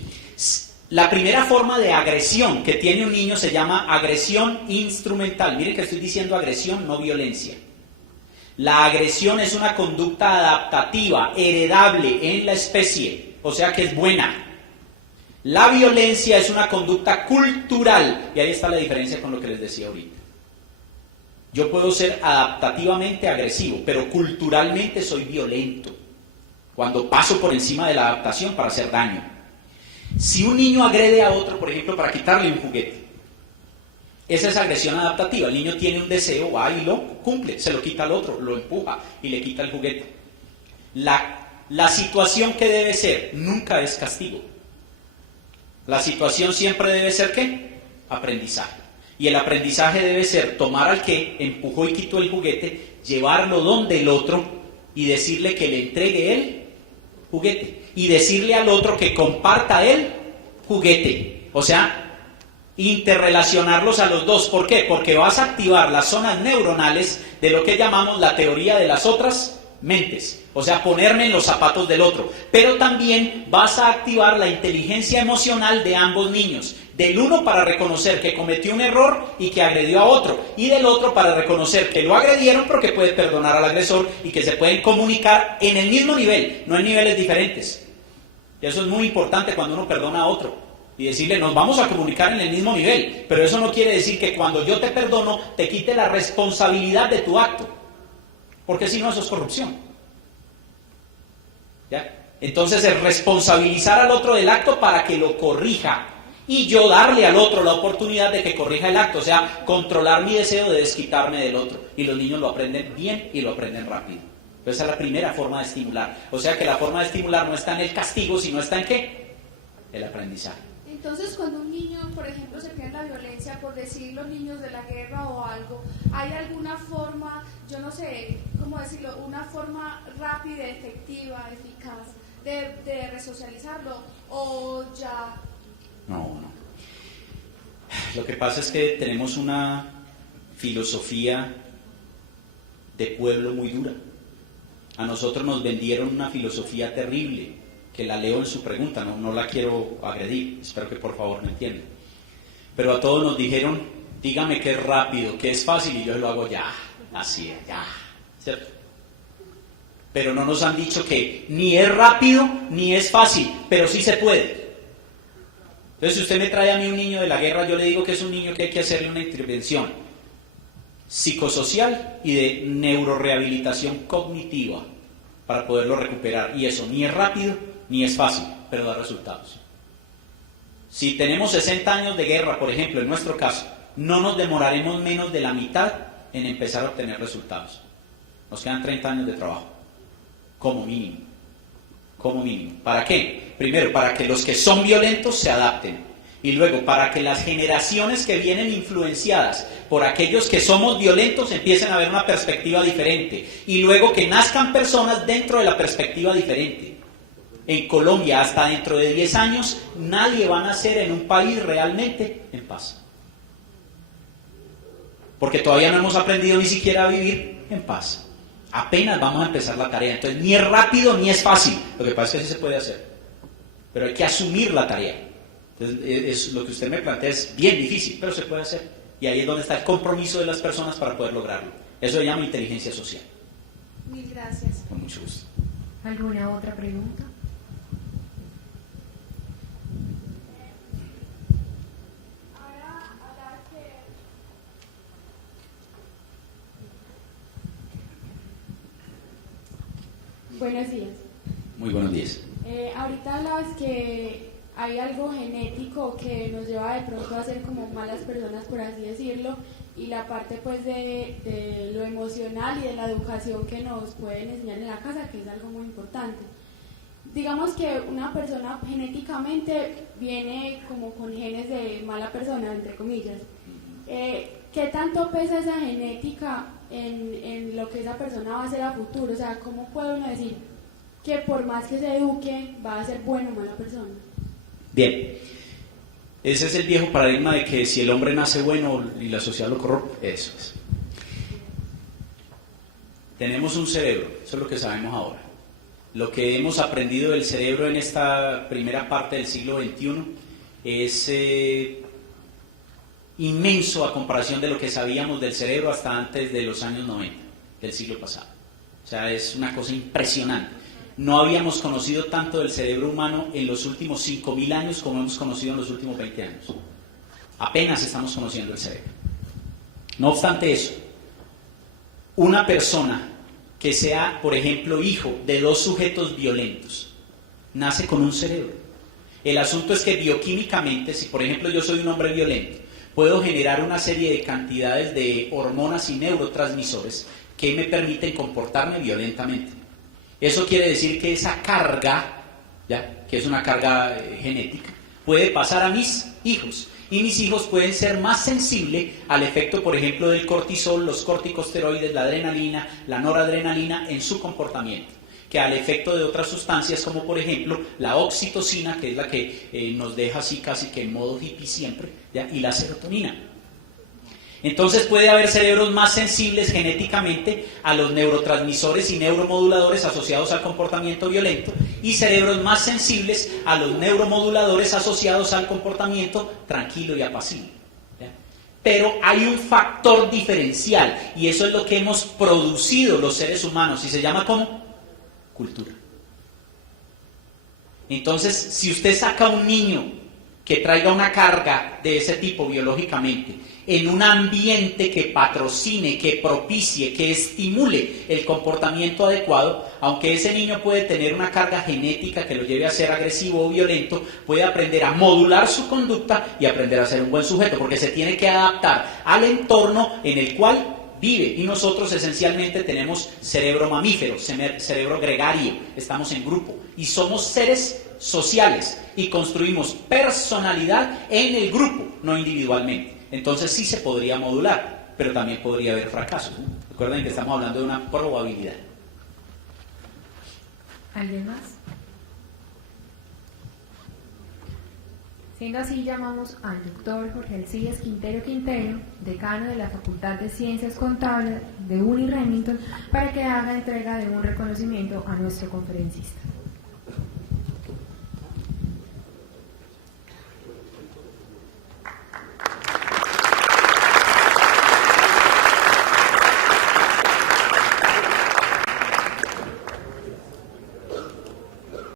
La primera forma de agresión que tiene un niño se llama agresión instrumental. Miren que estoy diciendo agresión, no violencia. La agresión es una conducta adaptativa, heredable en la especie, o sea que es buena. La violencia es una conducta cultural, y ahí está la diferencia con lo que les decía ahorita. Yo puedo ser adaptativamente agresivo, pero culturalmente soy violento, cuando paso por encima de la adaptación para hacer daño. Si un niño agrede a otro, por ejemplo, para quitarle un juguete, esa es agresión adaptativa. El niño tiene un deseo, va y lo cumple, se lo quita al otro, lo empuja y le quita el juguete. La situación que debe ser nunca es castigo. La situación siempre debe ser ¿qué? Aprendizaje. Y el aprendizaje debe ser tomar al que empujó y quitó el juguete, llevarlo donde el otro y decirle que le entregue el juguete. Y decirle al otro que comparta el juguete. O sea, interrelacionarlos a los dos. ¿Por qué? Porque vas a activar las zonas neuronales de lo que llamamos la teoría de las otras mentes. O sea, ponerme en los zapatos del otro. Pero también vas a activar la inteligencia emocional de ambos niños. Del uno para reconocer que cometió un error y que agredió a otro. Y del otro para reconocer que lo agredieron pero que puede perdonar al agresor y que se pueden comunicar en el mismo nivel, no en niveles diferentes. Y eso es muy importante cuando uno perdona a otro. Y decirle, nos vamos a comunicar en el mismo nivel. Pero eso no quiere decir que cuando yo te perdono, te quite la responsabilidad de tu acto. Porque si no, eso es corrupción. ¿Ya? Entonces es responsabilizar al otro del acto para que lo corrija. Y yo darle al otro la oportunidad de que corrija el acto. O sea, controlar mi deseo de desquitarme del otro. Y los niños lo aprenden bien y lo aprenden rápido. Esa es la primera forma de estimular. O sea que la forma de estimular no está en el castigo, sino está en ¿qué? El aprendizaje. Entonces, cuando un niño, por ejemplo, se queda en la violencia, por decir los niños de la guerra o algo, ¿hay alguna forma, yo no sé cómo decirlo, una forma rápida, efectiva, eficaz de resocializarlo? ¿O ya...? No. Lo que pasa es que tenemos una filosofía de pueblo muy dura. A nosotros nos vendieron una filosofía terrible, que la leo en su pregunta, no la quiero agredir, espero que por favor me entiendan. Pero a todos nos dijeron, dígame que es rápido, que es fácil, y yo lo hago ya, así es, ya, ¿cierto? Pero no nos han dicho que ni es rápido ni es fácil, pero sí se puede. Entonces, si usted me trae a mí un niño de la guerra, yo le digo que es un niño que hay que hacerle una intervención psicosocial y de neurorehabilitación cognitiva para poderlo recuperar. Y eso ni es rápido ni es fácil, pero da resultados. Si tenemos 60 años de guerra, por ejemplo, en nuestro caso, no nos demoraremos menos de la mitad en empezar a obtener resultados. Nos quedan 30 años de trabajo, como mínimo. Como mínimo. ¿Para qué? Primero, para que los que son violentos se adapten. Y luego, para que las generaciones que vienen influenciadas por aquellos que somos violentos empiecen a ver una perspectiva diferente. Y luego que nazcan personas dentro de la perspectiva diferente. En Colombia, hasta dentro de 10 años, nadie va a nacer en un país realmente en paz. Porque todavía no hemos aprendido ni siquiera a vivir en paz. Apenas vamos a empezar la tarea. Entonces, ni es rápido ni es fácil. Lo que pasa es que sí se puede hacer. Pero hay que asumir la tarea. Entonces, lo que usted me plantea es bien difícil, pero se puede hacer. Y ahí es donde está el compromiso de las personas para poder lograrlo. Eso se llama inteligencia social. Mil gracias. Con mucho gusto. ¿Alguna otra pregunta? Buenos días. Muy buenos días. Ahorita hablabas que hay algo genético que nos lleva de pronto a ser como malas personas, por así decirlo, y la parte pues de lo emocional y de la educación que nos pueden enseñar en la casa, que es algo muy importante. Digamos que una persona genéticamente viene como con genes de mala persona, entre comillas. ¿Qué tanto pesa esa genética en lo que esa persona va a hacer a futuro? O sea, ¿cómo puede uno decir que por más que se eduque va a ser buena o mala persona? Bien, ese es el viejo paradigma de que si el hombre nace bueno y la sociedad lo corrompe, eso es. Tenemos un cerebro, eso es lo que sabemos ahora. Lo que hemos aprendido del cerebro en esta primera parte del siglo XXI es inmenso a comparación de lo que sabíamos del cerebro hasta antes de los años 90 del siglo pasado. O sea, es una cosa impresionante. No habíamos conocido tanto del cerebro humano en los últimos 5.000 años como hemos conocido en los últimos 20 años. Apenas estamos conociendo el cerebro. No obstante eso, una persona que sea, por ejemplo, hijo de dos sujetos violentos, nace con un cerebro. El asunto es que bioquímicamente, si por ejemplo yo soy un hombre violento, puedo generar una serie de cantidades de hormonas y neurotransmisores que me permiten comportarme violentamente. Eso quiere decir que esa carga, ¿ya?, que es una carga genética, puede pasar a mis hijos. Y mis hijos pueden ser más sensibles al efecto, por ejemplo, del cortisol, los corticosteroides, la adrenalina, la noradrenalina en su comportamiento, que al efecto de otras sustancias como, por ejemplo, la oxitocina, que es la que nos deja así casi que en modo hippie siempre, ¿ya?, y la serotonina. Entonces puede haber cerebros más sensibles genéticamente a los neurotransmisores y neuromoduladores asociados al comportamiento violento y cerebros más sensibles a los neuromoduladores asociados al comportamiento tranquilo y apacible. ¿Ya? Pero hay un factor diferencial y eso es lo que hemos producido los seres humanos y se llama ¿cómo? Cultura. Entonces, si usted saca a un niño que traiga una carga de ese tipo biológicamente, en un ambiente que patrocine, que propicie, que estimule el comportamiento adecuado, aunque ese niño puede tener una carga genética que lo lleve a ser agresivo o violento, puede aprender a modular su conducta y aprender a ser un buen sujeto, porque se tiene que adaptar al entorno en el cual vive. Y nosotros esencialmente tenemos cerebro mamífero, cerebro gregario, estamos en grupo y somos seres sociales y construimos personalidad en el grupo, no individualmente. Entonces sí se podría modular, pero también podría haber fracasos, ¿no? Recuerden que estamos hablando de una probabilidad. ¿Alguien más? Siendo así, llamamos al doctor Jorge Alcides Quintero, decano de la Facultad de Ciencias Contables de UNI Remington, para que haga entrega de un reconocimiento a nuestro conferencista.